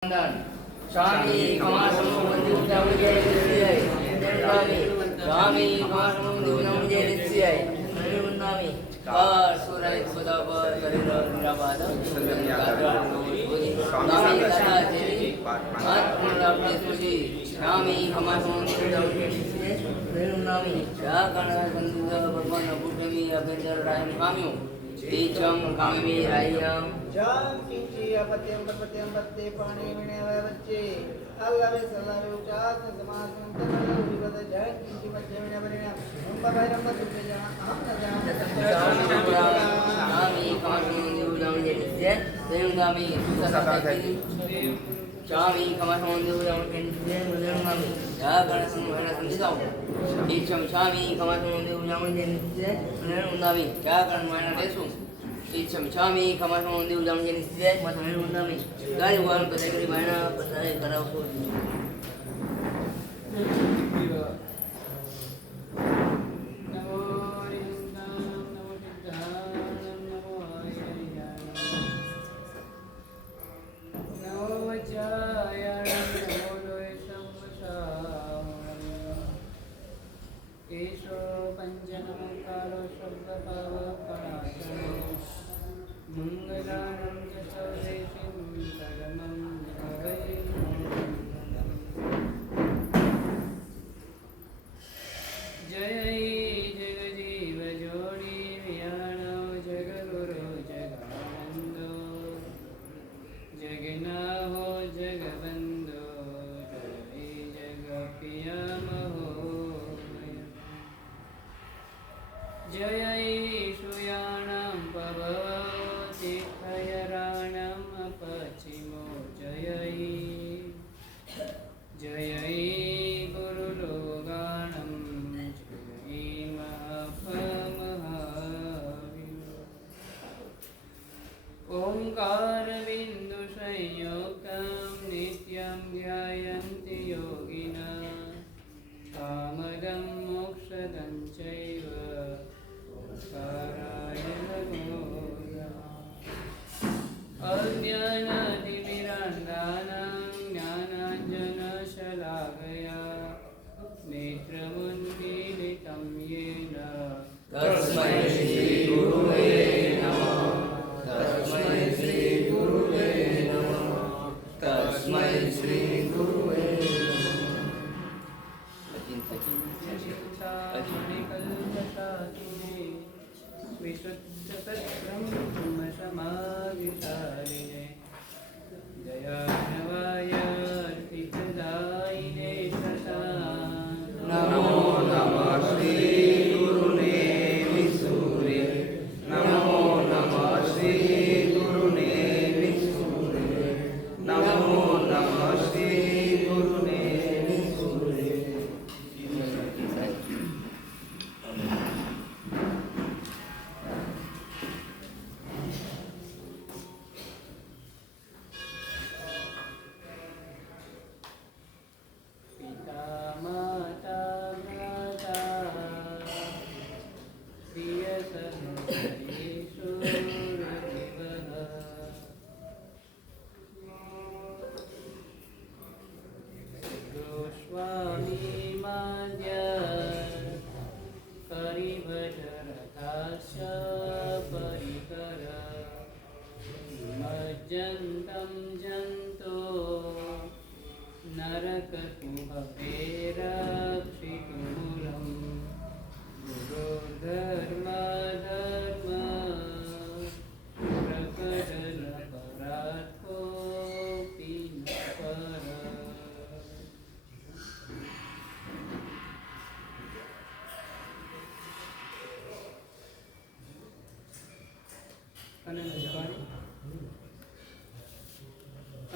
Swami Swami Janji apatiyam kapatiyam batte pani vinaya vacce allave sallave ucas samasam tanalo vivada janji vacce vinaya vinaya umba bhairam vacce jana aham na Swami kamasam devudam kendisyen nami jaganasam hana sandisam Icham Swami kamasam devudam kendisyen nami jaganan hana desum Icham Swami kamasam devudam kendisyen nami gariwan padagri hana padai karau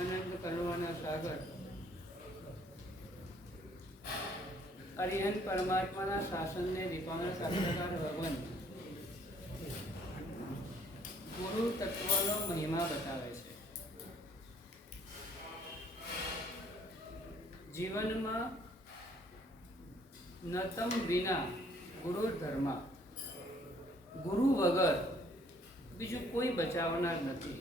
અનંત કરુણાના સાગર અરિહંત પરમાત્માના શાસનને દીપાવના શાસ્ત્રકાર ભગવાન ગુરુ તત્વનો મહિમા બતાવે છે. જીવનમાં નતમ વિના ગુરુ ધર્મ, ગુરુ વગર બીજું કોઈ બચાવનાર નથી.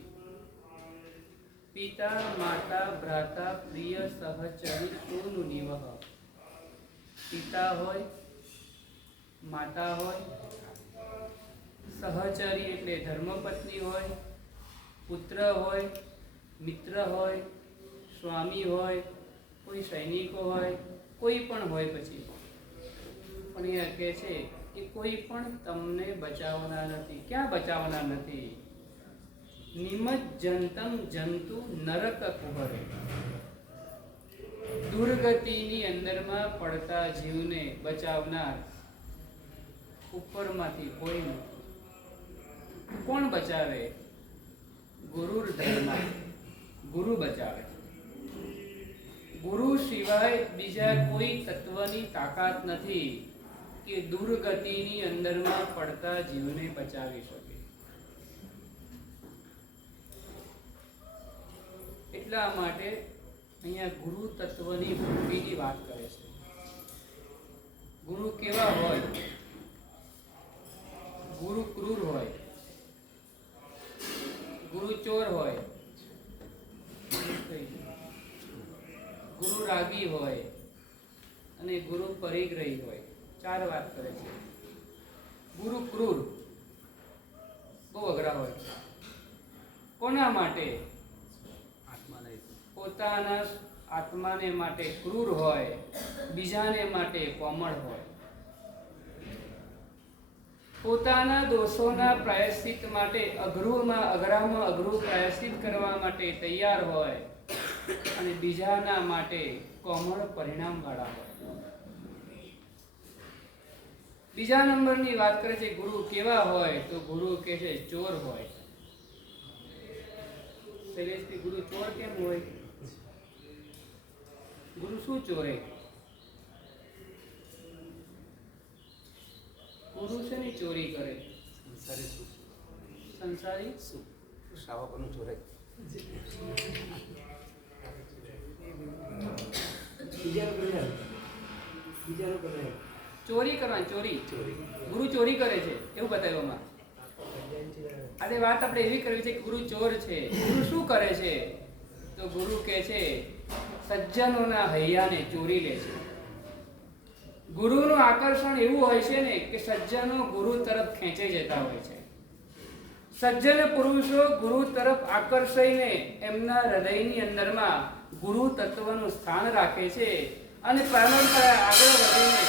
પિતા માતા ભ્રાતા પ્રિય સહચરી સોનુ નિવહ. પિતા હોય, માતા હોય, સહચરી એટલે ધર્મપત્ની હોય, પુત્ર હોય, મિત્ર હોય, સ્વામી હોય, કોઈ સૈનિકો હોય, કોઈ પણ હોય. પછી પણ એ કહે છે કે કોઈ પણ તમને બચાવનાર નથી. ક્યાં બચાવનાર નથી? નિમજ્જંતમ જંતુ નરક કુહરે. દુર્ગતિની અંદરમાં પડતા જીવને બચાવનાર ઉપરમાંથી કોઈ નથી. કોણ બચાવે? ગુરુર ધર્મ. ગુરુ બચાવે. ગુરુ સિવાય બીજા કોઈ તત્વની તાકાત નથી કે દુર્ગતિની અંદરમાં પડતા જીવને બચાવી શકે. એટલા માટે અહીંયા ગુરુ તત્વની ભૂમિની વાત કરે છે. ગુરુ કેવા હોય? ગુરુ ક્રૂર હોય, ગુરુ ચોર હોય, ગુરુ રાગી હોય અને ગુરુ પરિગ્રહી હોય. 4 વાત કરે છે. ગુરુ ક્રૂર બહુ અઘરા હોય. કોના માટે? પોતાના આત્માને માટે ક્રૂર હોય, બીજાને માટે કોમળ હોય. પોતાના દોષોના પ્રાયશ્ચિત માટે અઘરામાં અઘરું પ્રાયશ્ચિત કરવા માટે તૈયાર હોય અને બીજાના માટે કોમળ પરિણામ વાળા હોય. બીજા નંબરની વાત કરે છે ગુરુ કેવા હોય, તો ગુરુ કહે છે ચોર હોય. શૈલેષથી ગુરુ ચોર કેમ હોય? ગુરુ શું ચોરે? ગુરુ છે ને ચોરી કરે. સંસારી શું? શ્રાવકોનું ચોરે. ચોરી કરવાની. ચોરી ગુરુ ચોરી કરે છે એવું બતાવ્યું. આજે વાત આપણે એવી કરવી છે કે ગુરુ ચોર છે. ગુરુ શું કરે છે? તો ગુરુ કહે છે સજ્જનોના હૈયાને ચોરી લે છે. ગુરુનું આકર્ષણ એવું હોય છે ને કે સજ્જનો ગુરુ તરફ ખેંચાઈ જતા હોય છે. સજ્જન પુરુષો ગુરુ તરફ આકર્ષાઈને એમના હૃદયની અંદરમાં ગુરુ તત્વનું સ્થાન રાખે છે અને પરંપરા આગળ વધીને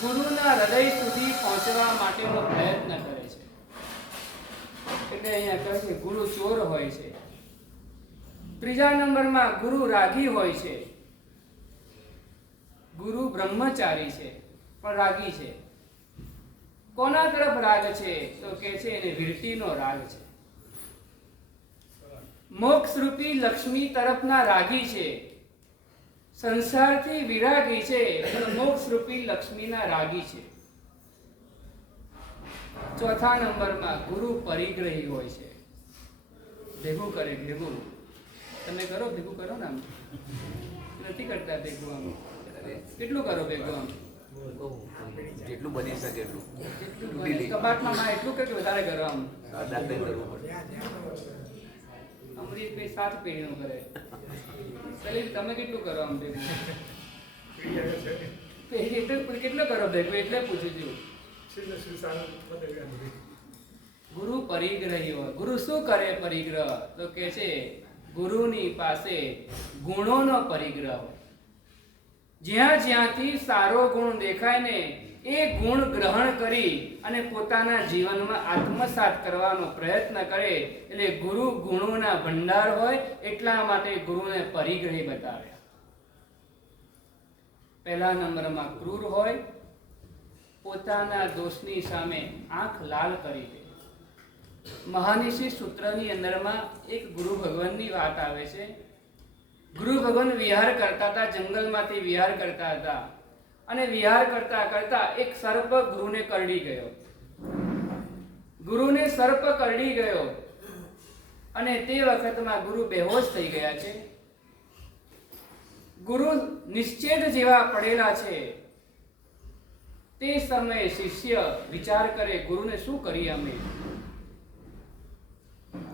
ગુરુના હૃદય સુધી પહોંચવા માટેનો પ્રયત્ન કરે છે. એટલે અહીંયા કહે છે ગુરુ ચોર હોય છે. ત્રીજા નંબરમાં ગુરુ રાગી હોય છે. ગુરુ બ્રહ્મચારી છે પણ રાગી છે. કોના તરફ રાગ છે? તો કે છે એને વિરતીનો રાગ છે. મોક્ષ રૂપી લક્ષ્મી તરફના રાગી છે. સંસારથી વિરાગી છે પણ મોક્ષ રૂપી લક્ષ્મીના રાગી છે. ચોથા નંબરમાં ગુરુ પરિગ્રહી હોય છે. ભેગું કરે. ભેગું તમે કરો. ભેગું કરો ને. આમ નથી કરતા ભેગું. આમ કેટલું કરો ભેગું? આમ જેટલું બની શકે એટલું. કબાટમાં એટલું કેટલું વધારે કરો. આમ અમરીત ભાઈ 7 પેઢીનું કરે. સલીમ તમે કેટલું કરો આમ ભેગું? કેટલું કરો ભેગું એટલે પૂછું છું. ગુરુ પરિગ્રહી હોય. ગુરુ શું કરે પરિગ્રહ? તો કે છે ગુરુની પાસે ગુણોનો પરિગ્રહ હોય. જ્યાં જ્યાંથી સારો ગુણ દેખાય ને એ ગુણ ગ્રહણ કરી અને પોતાના જીવનમાં આત્મસાત કરવાનો પ્રયત્ન કરે. એટલે ગુરુ ગુણોના ભંડાર હોય. એટલા માટે ગુરુને પરિગ્રહી બતાવ્યા. પહેલા નંબરમાં ક્રૂર હોય. પોતાના દોષની સામે આંખ લાલ કરી દે. મહાનિશિ સૂત્રની અંદરમાં એક ગુરુ ભગવાનની વાત આવે છે. ગુરુ ભગવાન વિહાર કરતા હતા. જંગલમાંથી વિહાર કરતા હતા અને વિહાર કરતા કરતા એક સર્પ ગુરુને કરડી ગયો. ગુરુને સર્પ કરડી ગયો અને તે વખતમાં ગુરુ બેહોશ થઈ ગયા છે. ગુરુ નિશ્ચેત જેવા પડેલા છે. તે સમયે શિષ્ય વિચાર કરે ગુરુને શું કરીએ અમે?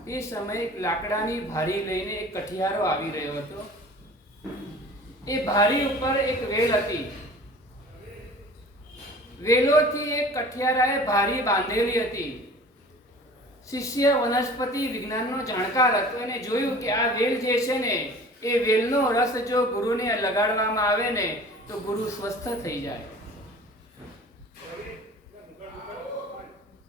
તે સમયે એક લાકડાની ભારી લઈને એક કઠિયારો આવી રહ્યો હતો. એ ભારી ઉપર એક વેલ હતી. વેલોથી એક કઠિયારાએ ભારી બાંધેલી હતી. શિષ્ય વનસ્પતિ વિજ્ઞાનનો જાણકાર હતો. એને જોયું કે આ વેલ જે છે ને, એ વેલનો રસ જો ગુરુને લગાડવામાં આવે ને તો ગુરુ સ્વસ્થ થઈ જાય.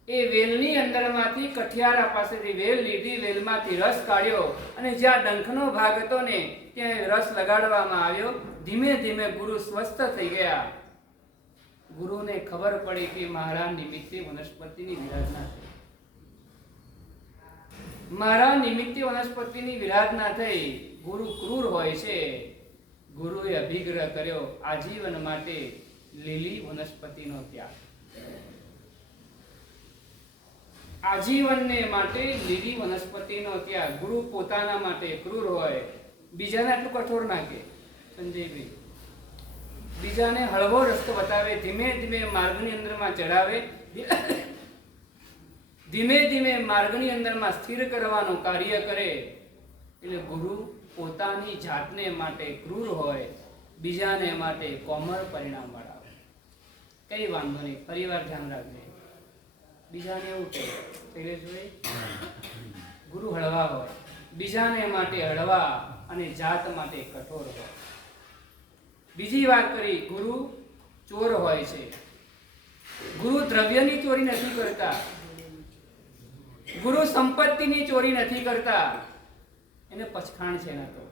એ વેલની અંદરમાંથી કઠિયારા પાસેથી વેલ લીધી, વેલમાંથી રસ કાઢ્યો અને જ્યાં ડંખનો ભાગ હતો ને ત્યાં રસ લગાડવામાં આવ્યો. ધીમે ધીમે ગુરુ સ્વસ્થ થઈ ગયા. ગુરુને ખબર પડી કે મારા નિમિત્તે વનસ્પતિની વિરાધના થઈ. મારા નિમિત્તે વનસ્પતિની વિરાધના થઈ. ગુરુ ક્રૂર હોય છે. ગુરુએ અભિગ્રહ કર્યો, આજીવન માટે લીલી વનસ્પતિનો ત્યાગ. આજીવનને માટે લીલી વનસ્પતિનો ત્યાગ. ગુરુ પોતાના માટે ક્રૂર હોય, બીજાને આટલું કઠોર નાખે. સંજયભાઈ બીજાને હળવો રસ્તો બતાવે, ધીમે ધીમે માર્ગની અંદરમાં ચડાવે, ધીમે ધીમે માર્ગની અંદરમાં સ્થિર કરવાનું કાર્ય કરે. એટલે ગુરુ પોતાની જાતને માટે ક્રૂર હોય, બીજાને માટે કોમળ પરિણામ વાળા. કઈ વાંધો નહીં, ફરીવાર ધ્યાન રાખજે. બીજાને એવું કહે શૈલેષભાઈ, ગુરુ હળવા હોય, બીજાને માટે હળવા અને જાત માટે કઠોર હોય. બીજી વાત કરી, ગુરુ ચોર હોય છે. ગુરુ દ્રવ્યની ચોરી નથી કરતા, ગુરુ સંપત્તિની ચોરી નથી કરતા. એને પછખાણ છે. એના તો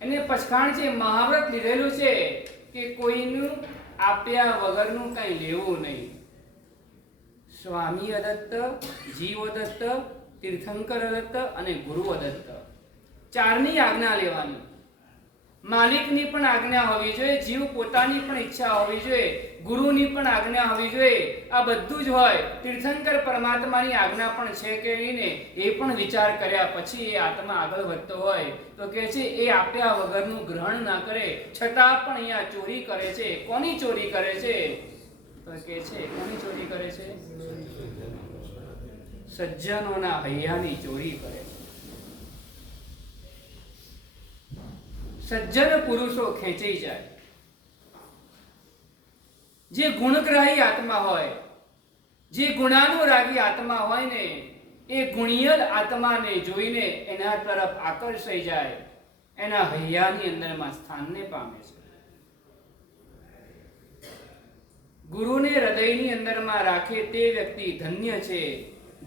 એને પછખાણ છે. મહાવ્રત લીધેલું છે કે કોઈનું આપ્યા વગરનું કઈ લેવું નહીં. સ્વામી અદત્ત, જીવ અદત્ત, તીર્થંકર અદત્ત અને ગુરુ અદત્ત, ચારની આજ્ઞા લેવાની. માલિકની પણ આજ્ઞા હોવી જોઈએ, જીવ પોતાની પણ ઈચ્છા હોવી જોઈએ, ગુરુની પણ આજ્ઞા હોવી જોઈએ. આ બધું જ હોય. તીર્થંકર પરમાત્માની આજ્ઞા પણ છે કે નહીં ને એ પણ વિચાર કર્યા પછી એ આત્મા આગળ વધતો હોય તો કે છે એ આપ્યા વગરનું ગ્રહણ ના કરે, છતાં પણ અહીંયા ચોરી કરે છે. કોની ચોરી કરે છે? તો કે છે કોની ચોરી કરે છે? સજ્જનોના હૈયાની ચોરી કરે છે. સજ્જન પુરુષો ખેંચાઈ જાય. જે ગુણગ્રાહી આત્મા હોય, જે ગુણાનુરાગી આત્મા હોય ને, એ ગુણિયલ આત્માને જોઈને એના તરફ આકર્ષાઈ જાય, એના હૈયાની અંદરમાં સ્થાનને પામે છે. ગુરુને હૃદયની અંદરમાં રાખે તે વ્યક્તિ ધન્ય છે.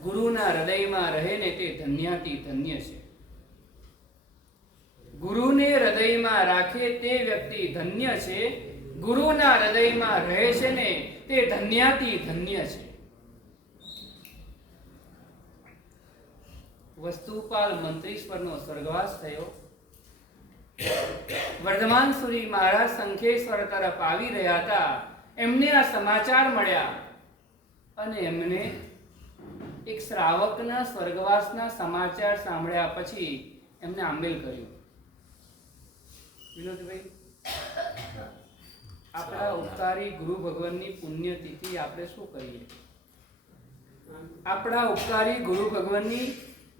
ગુરુના હૃદયમાં રહે ને તે ધન્યાતિ ધન્ય છે. ગુરુને હૃદયમાં રાખે તે વ્યક્તિ ધન્ય છે. ગુરુના હૃદયમાં રહે છે ને તે ધન્યાતિ ધન્ય છે. વસ્તુપાલ મંત્રીશ્વરનો સ્વર્ગવાસ થયો. વર્ધમાન સુરી મહારાજ શંખેશ્વર તરફ આવી રહ્યા હતા. એમને આ સમાચાર મળ્યા અને એમને એક શ્રાવકના સ્વર્ગવાસના સમાચાર સાંભળ્યા પછી એમને આંબેલ કર્યું. વિનોદભાઈ, આપણા ઉપકારી ગુરુ ભગવાનની પુણ્યતિથિ આપણે શું કરીએ? આપણા ઉપકારી ગુરુ ભગવાનની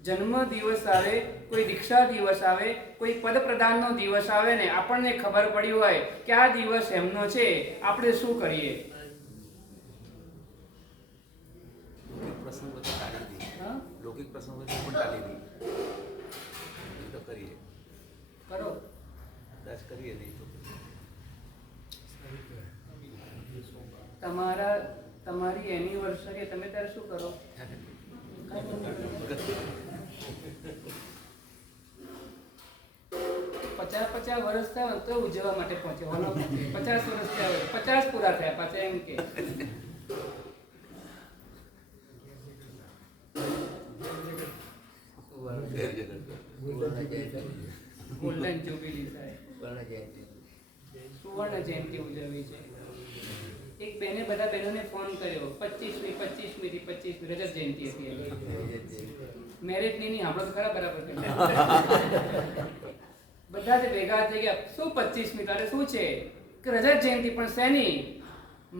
જન્મ દિવસ આવે, કોઈ દીક્ષા દિવસ આવે, કોઈ પદ પ્રદાનનો દિવસ આવે ને આપણને ખબર પડી હોય કે આ દિવસ એમનો છે, આપણે શું કરીએ? પ્રસંગો તો ટાળી દી. લૌકિક પ્રસંગો પણ ટાળી દી. એ તો કરીએ. કરો. કદાચ કરીએ નહીં તો તમારી એનિવર્સરી તમે ત્યારે શું કરો? 50 વર્ષ થયા તો ઉજવવા માટે પહોંચ્યો. 50 વર્ષ થયા, 50 પૂરા થયા પાછા એમ કે ગોલ્ડન જ્યુબિલી થાય, સુવર્ણ જયંતિ ઉજવવી છે. એક બેને બધા બહેનોને ફોન કર્યો, 25મી રજત જયંતિ હતી. મેરેજ ની આપણો ખરા બરાબર બધા જ ભેગા થઈ ગયા. શું 25મી તારે શું છે? કે રજત જયંતિ. પણ શેની?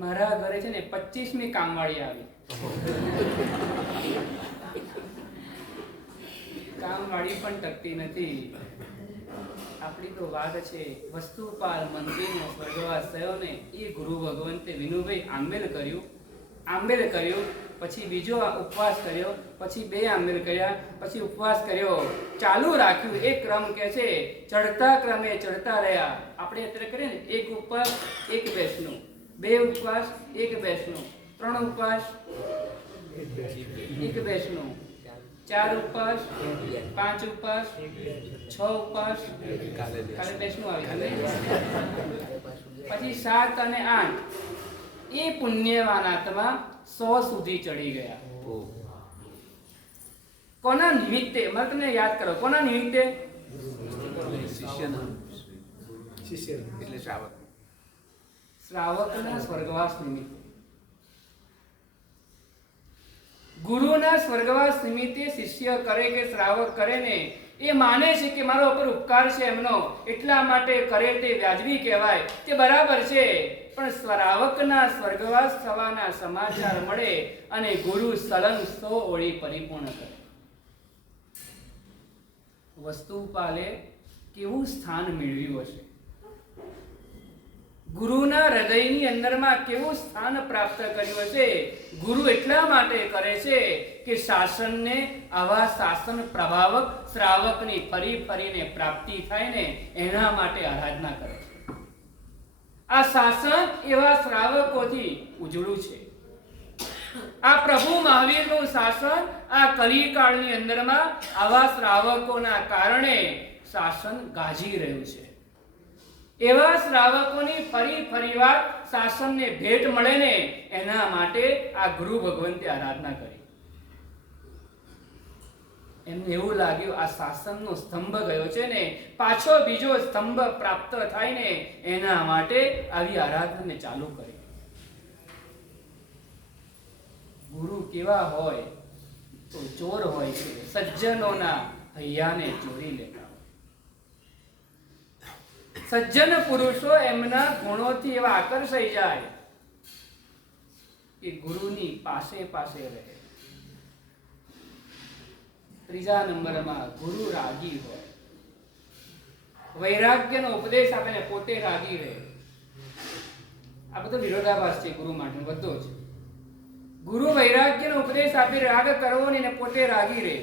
મારા ઘરે છે ને 25મી કામવાળી આવી. કામવાળી પણ ટકતી નથી. આપણી તો વાત છે વસ્તુપાલ મંદિરનો સ્વર્ગવાસ થયો ને એ ગુરુ ભગવંતે વિનુભાઈ આંબેલ કર્યું, પછી બીજો ઉપવાસ કર્યો, પછી 2 આંબેલ કર્યા, પછી ઉપવાસ કર્યો, ચાલુ રાખ્યું. એક ક્રમ કે છે ચડતા ક્રમે ચડતા રહ્યા. આપણે અત્યારે કરીએ ને 1 ઉપવાસ 1 બેસનું, 2 ઉપવાસ 1 બેસનું, 3 ઉપવાસ 1 બેસનું, 4 ઉપવાસ 5 ઉપવાસ 6 ઉપવાસ, કાલે બેસનું આવી પછી 7 અને 8 એ પુણ્યવાન આત્મા 100 સુધી ચડી ગયા. કોના નિમિત્તે? મારે તમને યાદ કરો, કોના નિમિત્તે? શિષ્ય એટલે શ્રાવક. શ્રાવકના સ્વર્ગવાસ નિમિત્તે. ગુરુના સ્વર્ગવાસ નિમિત્તે શિષ્ય કરે કે શ્રાવક કરે ને એ માને છે કે મારો ઉપર ઉપકાર છે એમનો, એટલા માટે કરે તે વ્યાજબી કહેવાય, તે બરાબર છે. પણ શ્રાવકના સ્વર્ગવાસ થવાના સમાચાર મળે અને ગુરુ સલંગ 100 ઓળી પરિપૂર્ણ કરે. વસ્તુપાલે કેવું સ્થાન મેળવ્યું હશે, ગુરુના હૃદયની અંદરમાં કેવું સ્થાન પ્રાપ્ત કર્યું હશે. ગુરુ એટલા માટે કરે છે કે શાસનને, આવા શાસન પ્રભાવક શ્રાવકની ફરી ફરીને પ્રાપ્તિ થાય ને એના માટે આરાધના કરે છે. આ શાસન એવા શ્રાવકોથી ઉજળું છે. આ પ્રભુ મહાવીરનું શાસન આ કલિકાળની અંદરમાં આવા શ્રાવકોના કારણે શાસન ગાજી રહ્યું છે. એવા શ્રાવકોની ફરીવાર શાસનને ભેટ મળે ને એના માટે આ ગુરુ ભગવંતે આરાધના કરી. એમને એવું લાગ્યું આ શાસનનો સ્તંભ ગયો છે ને પાછો બીજો સ્તંભ પ્રાપ્ત થાય ને એના માટે આવી આરાધનાને ચાલુ કરી. ગુરુ કેવા હોય તો ચોર હોય છે, સજ્જનોના હૈયાને ચોરી લેતા. સજ્જન પુરુષો એમના ગુણોથી એવા આકર્ષાઈ જાય કે ગુરુની પાસે રહે. 3જા નંબરમાં ગુરુ રાગી હોય, વૈરાગ્યનો ઉપદેશ આપે ને પોતે રાગી રહે. આ બધો વિરોધાભાસ છે ગુરુ માટે બધો જ. ગુરુ વૈરાગ્યનો ઉપદેશ આપી રાગ કરવો ને પોતે રાગી રહે.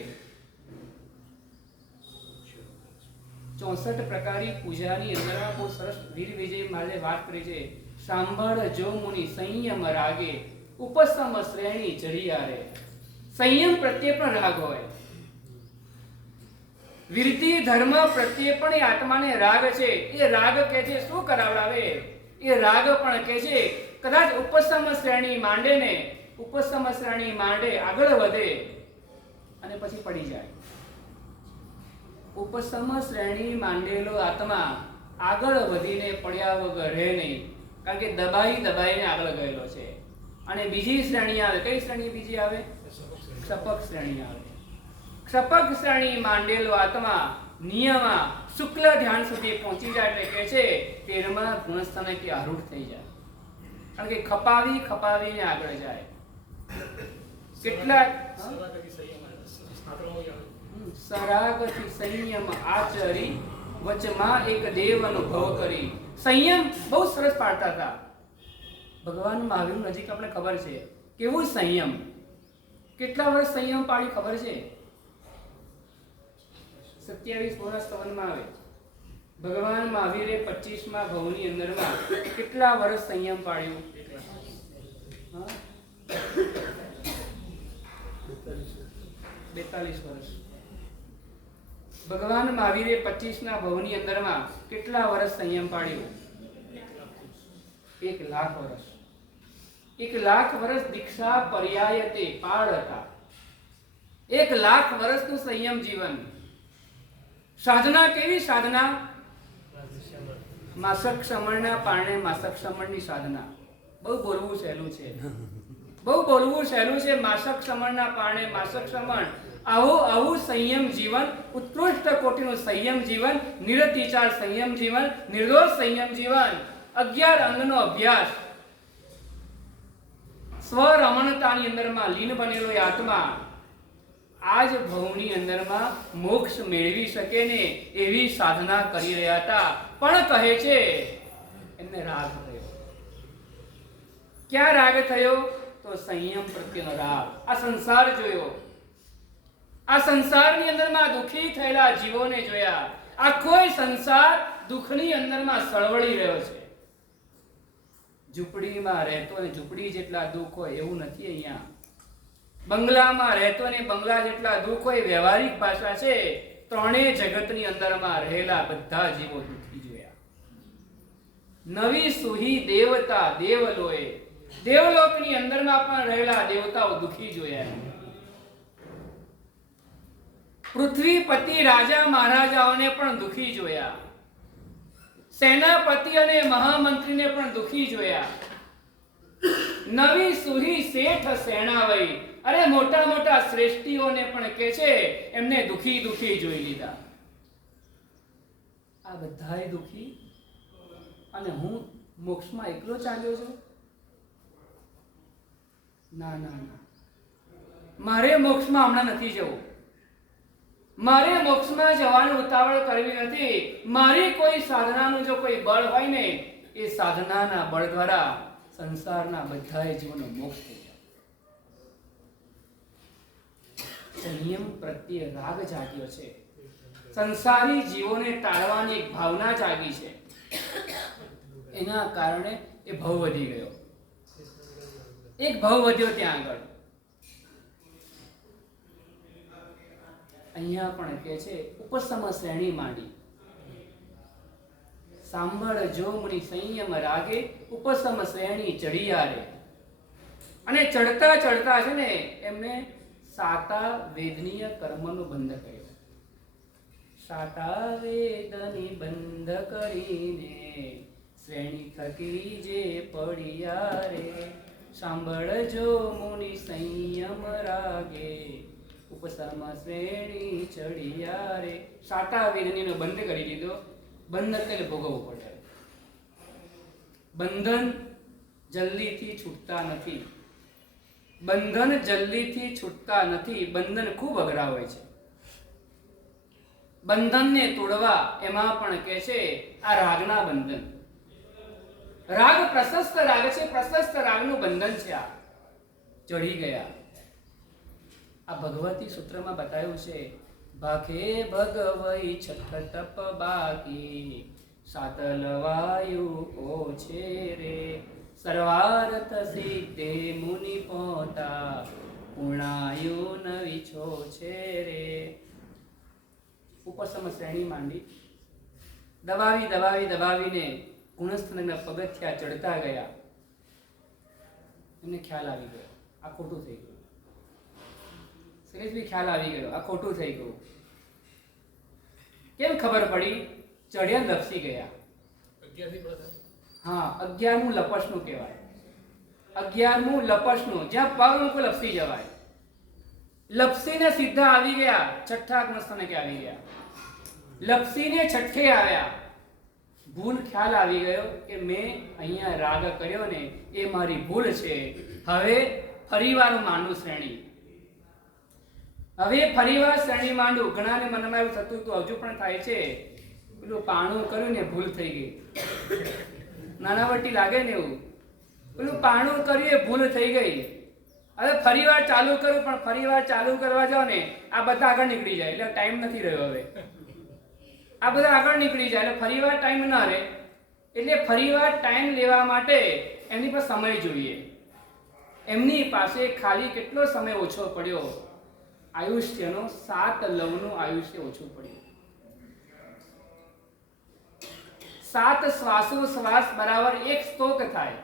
64 પ્રકારની પૂજાની અંદરમાં બહુ સરસ વીર વિજય માલે વાત કરી છે. સાંભળ જો મુનિ સંયમ રાગે, ઉપસમ શ્રેણી જડિયા રે. સંયમ પ્રત્યે પણ રાગ હોય, વિરતિ ધર્મ પ્રત્યે પણ એ આત્માને રાગ છે. એ રાગ કે છે શું કરાવડાવે? એ રાગ પણ કે છે કદાચ ઉપસમ શ્રેણી માંડે ને, ઉપસમ શ્રેણી માંડે આગળ વધે અને પછી પડી જાય. ઉપસમ શ્રેણી માંડેલો આત્મા આગળ વધીને પડ્યા વગર રહે નહીં, કારણ કે દબાઈને આગળ ગયેલો છે. અને બીજી શ્રેણી આવે. કઈ શ્રેણી બીજી આવે? ક્ષપક શ્રેણી આવે. ક્ષપક શ્રેણી માંડેલો આત્મા નિયમા શુક્લ ધ્યાન સુધી પહોંચી જાય એટલે કે છે 13મા ગુણસ્થાને કે આરૂઢ થઈ જાય. કારણ કે ખપાવીને આગળ જાય. કેટલાક સરાગથી સંયમ આચરી વચમાં એક દેવ અનુભવ કરી. સંયમ બહુ સરસ પાડતા હતા. ભગવાન મહાવીર નજીક આપણે ખબર છે કેવું સંયમ, કેટલા વર્ષ સંયમ પાડી ખબર છે? 27 વર્ષ સ્તવનમાં આવે. ભગવાન મહાવીરે 25મા ભવની અંદરમાં કેટલા વર્ષ સંયમ પાડ્યું? 42 વર્ષ. ભગવાન મહાવીરે 25ના ભવની અંદરમાં કેટલા વર્ષ સંયમ પાડ્યું? 1 લાખ વર્ષ. 1 લાખ વર્ષ દીક્ષા પર્યાયતે પાળ હતા. 1 લાખ વર્ષનું સંયમ જીવન. સાધના કેવી સાધના? માસક સમણના પારણે માસક સમણની સાધના. બહુ બોલવું સહેલું છે. Mask સમણના પારણે mask સમણ. આવું સંયમ જીવન, ઉત્કૃષ્ટ કોટીનું સંયમ જીવન, નિરતિચાર સંયમ જીવન, નિર્દોષ સંયમ જીવન, 11 અંગનો અભ્યાસ, સ્વરમણતાની અંદરમાં લીન બનેલો આત્મા આ જ ભવની અંદરમાં મોક્ષ મેળવી શકે ને એવી સાધના કરી રહ્યા હતા, પણ કહે છે એમને રાગ થયો. ક્યાં રાગ થયો? તો સંયમ પ્રત્યેનો રાગ. આ સંસાર જોયો, આ સંસારની અંદરમાં દુખી થયેલા જીવોને જોયા. આખો સંસાર દુઃખની અંદરમાં સળવળી રહ્યો છે. ઝૂંપડીમાં રહેતો ને ઝૂંપડી જેટલા દુઃખ હોય એવું નથી અહીંયા. બંગલામાં રહેતો ને બંગલા જેટલા દુઃખ હોય, વ્યવહારિક ભાષા છે. ત્રણેય જગતની અંદરમાં રહેલા બધા જીવો દુઃખી જોયા. નવી સુહી દેવતા દેવલોએ, દેવલોકની અંદરમાં પણ રહેલા દેવતાઓ દુઃખી જોયા. પૃથ્વીપતિ રાજા મહારાજાઓને પણ દુઃખી જોયા. સેનાપતિ અને મહામંત્રીને પણ દુઃખી જોયા. નવી સુહી શેઠ સેનાવઈ, અરે મોટા મોટા શ્રેષ્ઠીઓને પણ કે છે એમને દુઃખી દુઃખી જોઈ લીધા. આ બધાય દુઃખી, અને હું મોક્ષમાં એકલો ચાલ્યો છું? ના ના ના, મારે મોક્ષમાં હમણાં નથી જવું. મારે મોક્ષમાં જવાની ઉતાવળ કરવી નથી. મારી કોઈ સાધનાનું જો કોઈ બળ હોય ને, એ સાધનાના બળ દ્વારા સંસારના બધાય જીવોનો મોક્ષ થઈ જાય. સંયમ પ્રત્યે રાગ જાગ્યો છે. સંસારી જીવોને ટાળવાની એક ભાવના જાગી છે. એના કારણે એ ભવ વધી ગયો. એક ભવ વધ્યો ત્યાં આગળ. અહીંયા પણ કે છે ઉપસમ શ્રેણી માંડી. સાંભળ જો મુનિ સંયમ રાગે, ઉપસમ શ્રેણી ચડિયા રે. અને ચડતા ચડતા છે ને એમને સાતા વેદનીય કર્મનો બંધ કર્યો. સાતા વેદની બંધ કરીને શ્રેણી થકી જે પડ્યા રે. સાંભળજો મુનિ સંયમ રાગે, ઉપસમ શ્રેણી ચડિયા રે. સાતા વેદનીનો બંધ કરી દીધો. બંધ એટલે ભોગવવું પડે. બંધન જલ્દીથી છૂટતા નથી. બંધન જલ્દીથી છૂટતા નથી. બંધન ખૂબ અઘરા હોય છે. બંધનને તોડવા એમાં પણ કે છે આ રાગના બંધન. રાગ પ્રશસ્ત રાગ છે, પ્રશસ્ત રાગનું બંધન છે. આ ચડી ગયા. આ ભગવતી સૂત્રમાં બતાવ્યું છે, ભાખે ભગવઈ છઠ તપ બાકી, સાતલ વાયુ ઓછે રે. સર્વાર્થ સિદ્ધે મુનિ પોતા, પૂર્ણાયુ નવી છો છે રે. ઉપસમ શ્રેણી માંડી. દબાવી દબાવી દબાવીને ગુણસ્થાનના પગથિયા ચડતા ગયા. એમને ખ્યાલ આવી ગયો આ ખોટું થઈ ગયું. સુરેશભાઈ ખ્યાલ આવી ગયો આ ખોટું થઈ ગયું. કેમ ખબર પડી? ચડ્યા લપસી ગયા. હા, 11મું લપસણું કહેવાય. 11મું લપસણું, જ્યાં પગ મૂકો લપસી જવાય. લપસીને સીધા આવી ગયા છઠ્ઠા ગુણસ્થાને કે આવી ગયા. લપસીને છઠ્ઠે આવ્યા. ભૂલ ખ્યાલ આવી ગયો કે મેં અહીંયા રાગ કર્યો ને એ મારી ભૂલ છે. હવે ફરીવાર માંડું શ્રેણી. હવે ફરીવાર શ્રેણી માંડું. ઘણાને મનમાં એવું થતું હતું, હજુ પણ થાય છે, પેલું પાણું કર્યું ને ભૂલ થઈ ગઈ. નાનાવટી લાગે ને એવું. પેલું પાણું કર્યું એ ભૂલ થઈ ગઈ. હવે ફરીવાર ચાલુ કરું, પણ ફરીવાર ચાલુ કરવા જાઓ ને આ બધા આગળ નીકળી જાય એટલે ટાઈમ નથી રહ્યો. હવે આ બધા આગળ નીકળી જાય એટલે ફરીવાર ટાઈમ ના રહે. એટલે ફરીવાર ટાઈમ લેવા માટે એની પર સમય જોઈએ. એમની પાસે ખાલી કેટલો સમય ઓછો પડ્યો? આયુષ્યનો 7 લવનું આયુષ્ય ઓછું પડ્યું. 7 શ્વાસોશ્વાસ બરાબર 1 સ્તોક થાય.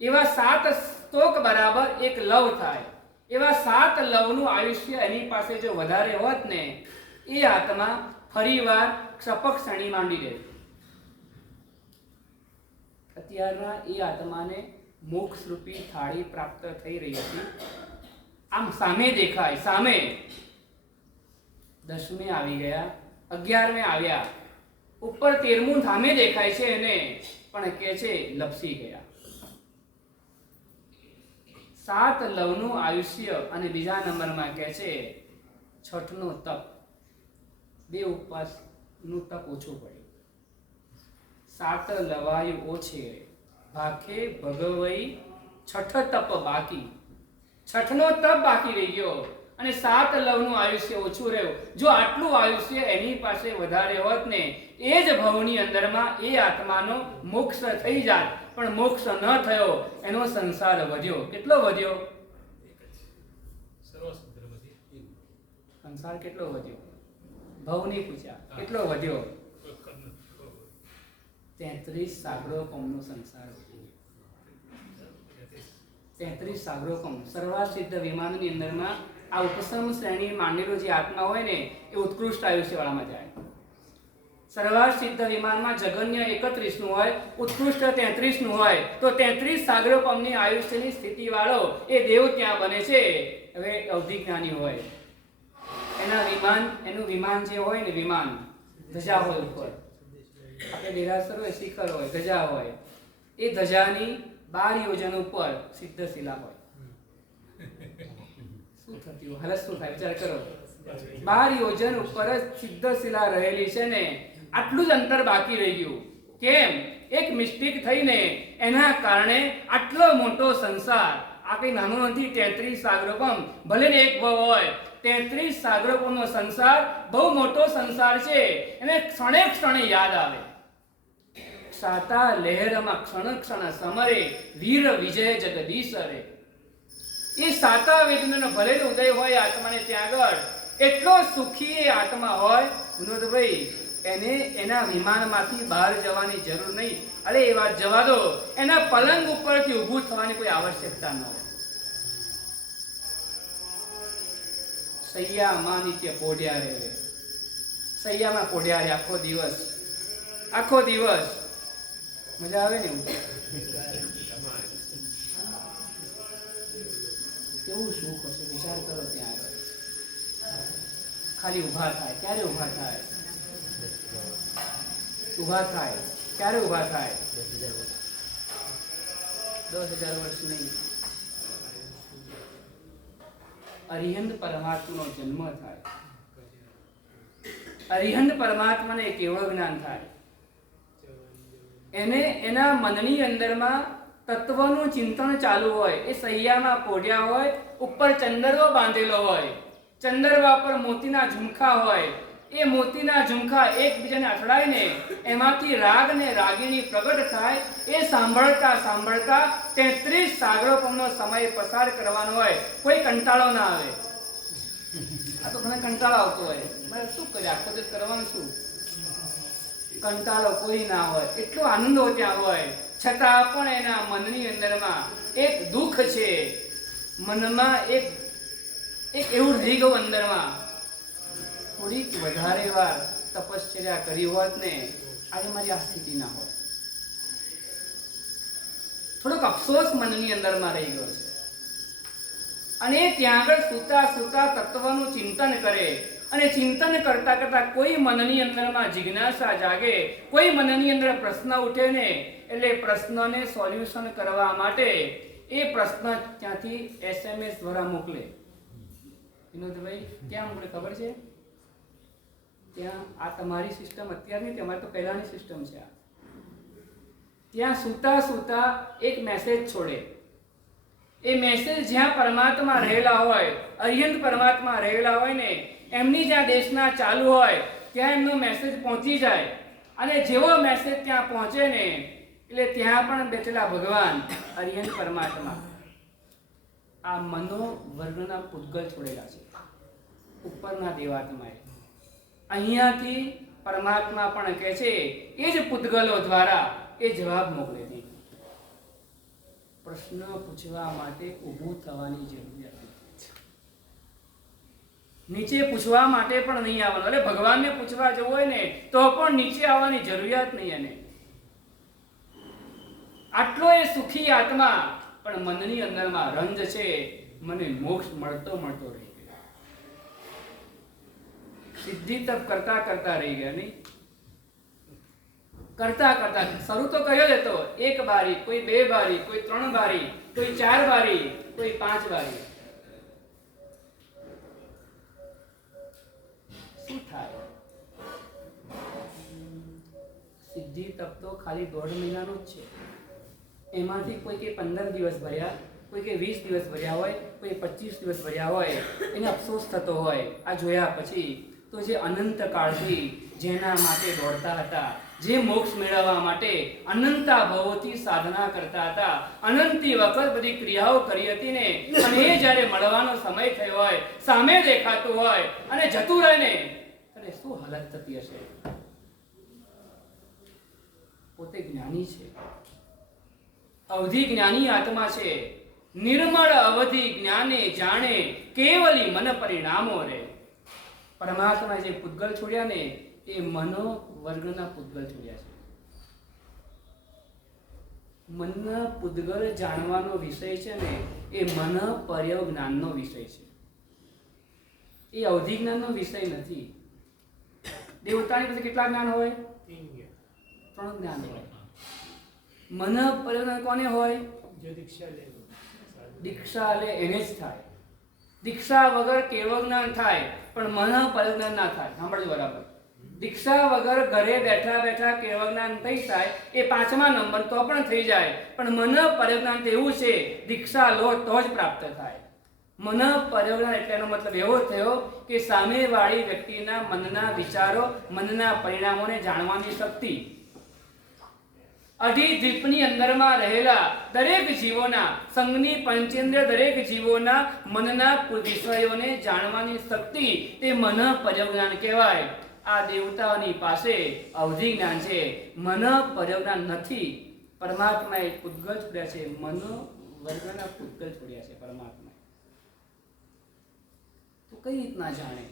એવા 7 સ્તોક બરાબર 1 લવ થાય. એવા 7 લવનું આયુષ્ય એની પાસે જો વધારે હોત ને, એ આત્મા ફરીવાર ક્ષપક શ્રેણી માંડી દે. અત્યારના એ આત્માને મોક્ષ રૂપી થાળી પ્રાપ્ત થઈ રહી હતી. આમ સામે દેખાય, સામે 10મે આવી ગયા, 11મે આવ્યા, ઉપર 13મું સામે દેખાય છે એને, પણ કે છે લપસી ગયા. 7 લવનું આયુષ્ય અને બીજા નંબરમાં કહે છે છઠનો તપ. 2 ઉપવાસનું તપ ઓછું પડ્યું. 7 લવાયું ઓછે ભાખે ભગવઈ છઠ તપ બાકી. છઠનો તપ બાકી રહી ગયો અને 7 લવનું આયુષ્ય ઓછું રહ્યું. જો આટલું આયુષ્ય એની પાસે વધારે હોત ને એ જ ભવની અંદરમાં એ આત્માનો મોક્ષ થઈ જાત, પણ મોક્ષ ન થયો, એનો સંસાર વધ્યો. કેટલો વધ્યો? સંસાર કેટલો વધ્યો? ભવની પૂછ્યા કેટલો વધ્યો? 33 સાગરોપમનો સંસાર વધ્યો. 33 સાગરોપમ સર્વાસિદ્ધ વિમાનની અંદરમાં આ ઉપસમ શ્રેણી માંડેલો જે આત્મા હોય ને એ ઉત્કૃષ્ટ આયુષ્ય વાળામાં જાય. સર્વાસિદ્ધ વિમાનમાં જગન્ય 31 નું હોય, ઉત્કૃષ્ટ 33 નું હોય, તો 33 સાગરોપમની આયુષ્યની સ્થિતિ વાળો એ દેવ ત્યાં બને છે. હવે અવધિ જ્ઞાની હોય, એનું વિમાન જે હોય ને, વિમાન ધજા હોય ઉપર, આપણે દેરાસર હોય, શિખર હોય, ધજા હોય, એ ધજાની 12 યોજન ઉપર સિદ્ધ શિલા હોય. શું થયું? હાલત શું થાય? વિચાર કરો. 12 યોજન ઉપર જ સિદ્ધ શિલા રહેલી છે ને, આટલું જ અંતર બાકી રહી ગયું. કેમ? એક મિસ્ટેક થઈને એના કારણે આટલો મોટો સંસાર, આ કઈ નાનો નથી. 33 સાગરોપમ, ભલે ને એક ભવ હોય, 33 સાગરોપમનો સંસાર બહુ મોટો સંસાર છે. એને ક્ષણે ક્ષણે યાદ આવે. સાતા લહેરમાં ક્ષણ ક્ષણ સમરે, વીર વિજય જગદીશ રે. એ સાતા વેદનો ભલે ઉદય હોય આત્માને ત્યાં આગળ, એટલો સુખી એ આત્મા હોય વિનોદભાઈ, એને એના વિમાનમાંથી બહાર જવાની જરૂર નહીં. અરે એ વાત જવા દો, એના પલંગ ઉપરથી ઊભું થવાની કોઈ આવશ્યકતા ન હોય. સૈયામાં નિત્ય પોઢ્યા રહે. સૈયામાં પોઢ્યા રહે આખો દિવસ. મજા આવે ને? કેવું સુખ હશે? વિચાર કરો. ત્યાં આગળ ખાલી ઊભા થાય. ક્યારે ઊભા થાય? ક્યારે ઊભા થાય? 10,000 વર્ષ નહીં. અરિહંત પરમાત્માનો જન્મ થાય. અરિહંત પરમાત્માને કેવળ જ્ઞાન થાય. એને એના મનની અંદરમાં તત્વનું ચિંતન ચાલુ હોય. એ સૈયામાં પોઢ્યા હોય, ઉપર ચંદરવો બાંધેલો હોય, ચંદરવા પર મોતીના ઝુમખા હોય. એ મોતીના ઝુમખા એકબીજાને અથડાઈને એમાંથી રાગ ને રાગીણી પ્રગટ થાય. એ સાંભળતા સાંભળતા 33 સાગરોપમનો સમય પસાર કરવાનો હોય. કોઈ કંટાળો ના આવે. આ તો મને કંટાળો આવતો હોય, મારે શું કરે? આખો દિવસ કરવાનું શું? કંટાળો કોઈ ના હોય. એટલો આનંદો ત્યાં હોય, છતાં પણ એના મનની અંદરમાં એક દુઃખ છે. મનમાં એક એવું રહી ગયું અંદરમાં. થોડીક વધારે વાર તપશ્ચર્યા કરી હોત ને, આજે મારી આ સ્થિતિ ના હોત. થોડોક અફસોસ મનની અંદરમાં રહી ગયો છે. અને ત્યાં આગળ સૂતા સૂતા તત્વનું ચિંતન કરે. અને ચિંતન કરતા કરતા કોઈ મનની અંદરમાં જિજ્ઞાસા જાગે, કોઈ મનની અંદર પ્રશ્ન ઉઠે ને, એટલે પ્રશ્નને સોલ્યુશન કરવા માટે એ પ્રશ્ન ત્યાંથી SMS દ્વારા મોકલે. વિનોદભાઈ ક્યાં મોકલે ખબર છે? ત્યાં આ તમારી સિસ્ટમ અત્યારની, તમારી તો પહેલાની સિસ્ટમ છે. ત્યાં સૂતા સૂતા એક મેસેજ છોડે. એ મેસેજ જ્યાં પરમાત્મા રહેલા હોય, અરિહંત પરમાત્મા રહેલા હોય ને, એમની જ્યાં દેશના ચાલુ હોય ત્યાં એમનો મેસેજ પહોંચી જાય. અને જેવો મેસેજ ત્યાં પહોંચે ને, એટલે ત્યાં પણ બેઠેલા ભગવાન અરિહંત પરમાત્મા આ મનોવર્ગના પૂતગલ છોડેલા છે ઉપરના દેવાત્માએ. અહીંયાથી પરમાત્મા પણ કહે છે એ જ પૂતગલો દ્વારા એ જવાબ મોકલે છે. પ્રશ્ન પૂછવા માટે ઊભું થવાની જરૂરિયાત નથી. નીચે પૂછવા માટે પણ નહીં આવવાનું. એટલે ભગવાનને પૂછવા જવું હોય ને તો પણ નીચે આવવાની જરૂરિયાત નહીં. એને આટલો એ સુખી આત્મા, પણ મનની અંદરમાં રંજ છે. મને મોક્ષ મળતો રહી ગયો. સિદ્ધિ તપ કરતા કરતા રહી ગયા. નહીં કરતા શરૂ તો કર્યો જ હતો. 1 બારી, કોઈ 2 બારી, કોઈ 3 બારી, કોઈ 4 બારી, કોઈ 5 વાગે, શું થાય? સિદ્ધિ તપ તો ખાલી 1.5 મહિનાનું જ છે. એમાંથી કોઈ કે 15 દિવસ ભર્યા, કોઈ કે 20 દિવસ ભર્યા હોય, કોઈ 25 દિવસ ભર્યા હોય, એને અફસોસ થતો હોય આ જોયા પછી. તો જે અનંત કાળથી જેના માટે દોડતા હતા, જે મોક્ષ મેળવવા માટે અનંતા ભવોથી સાધના કરતા હતા, અનંતી વખત બધી ક્રિયાઓ કરી હતી ને, અને એ જ્યારે મળવાનો સમય થયો હોય, સામે દેખાતું હોય અને જતું રહે ને, અને શું હાલત થતી હશે? પોતે જ્ઞાની છે, અવધિ જ્ઞાની આત્મા છે, નિર્મળ અવધિ જ્ઞાને જાણે કેવલી મન પરિણામો રે. પરમાત્મા જે પૂતગલ છોડ્યા ને એ મનો વર્ગના પૂતગલ છોડ્યા છે. મનના પૂતગલ જાણવાનો વિષય છે ને એ મન પર્યવ જ્ઞાનનો વિષય છે, એ અવધિ જ્ઞાનનો વિષય નથી. દેવતાની પાસે કેટલા જ્ઞાન હોય? 3 જ્ઞાન હોય. મન પર્યવ જ્ઞાન કોને હોય? દીક્ષા લે એને જ થાય. દીક્ષા વગર કેવળ જ્ઞાન થાય પણ મન પર્યવ જ્ઞાન ના થાય. સાંભળજો બરાબર. દીક્ષા વગર ઘરે બેઠા બેઠા કેવળ જ્ઞાન થઈ જાય એ 5મા નંબર તો પણ થઈ જાય, પણ મન પર્યવ જ્ઞાન એવું છે દીક્ષા લો તો જ પ્રાપ્ત થાય. મન પર્યવ જ્ઞાન એટલે એનો મતલબ એવો થયો કે સામેવાળી વ્યક્તિના મનના વિચારો, મનના પરિણામોને જાણવાની શક્તિ. અઢી દ્વીપની અંદરમાં રહેલા દરેક જીવોના સંગની પંચેન્દ્રિય, દરેક જીવોના મનના વિષયોને જાણવાની શક્તિ તે મન પર્યવ જ્ઞાન કહેવાય. આ દેવતાઓની પાસે અવધિ જ્ઞાન છે, મન પર્યવ જ્ઞાન નથી. પરમાત્માએ પૂતગલ છોડ્યા છે, મન વર્ગના પૂતગલ છોડ્યા છે પરમાત્માએ. તો કઈ રીતના જાણે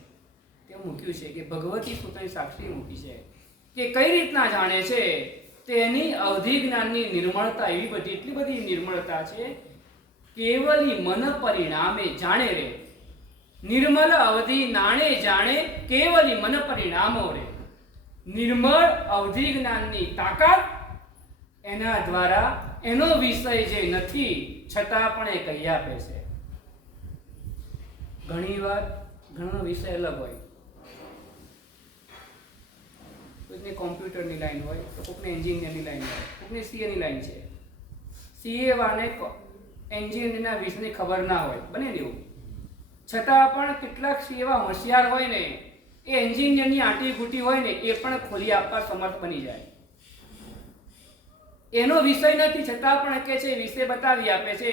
તે મૂક્યું છે કે ભગવતી સૂત્રની સાક્ષી મૂકી છે કે કઈ રીતના જાણે છે. તેની અવધિ જ્ઞાનની નિર્મળતા એવી બધી, એટલી બધી નિર્મળતા છે, કેવલી મન પરિણામે જાણે રે. નિર્મલ અવધિ નાણે જાણે કેવલી મન પરિણામો રે. નિર્મળ અવધિ જ્ઞાનની તાકાત એના દ્વારા એનો વિષય જે નથી છતાં પણ એ કહી આપે છે. ઘણીવાર ઘણો વિષય અલગ હોય. કોઈકને કોમ્પ્યુટરની લાઈન હોય, તો કોઈકને એન્જિનિયરની લાઈન હોય, કોઈકને સીએની લાઈન છે. સીએ વાળાને એન્જિનિયરના વિષયની ખબર ના હોય, બને ને એવું. છતાં પણ કેટલાક એવા હોશિયાર હોય ને, એ એન્જિનિયરની આંટી ઘૂંટી હોય ને એ પણ ખોલી આપવા સમર્થ બની જાય. એનો વિષય નથી છતાં પણ કે છે વિષય બતાવી આપે છે.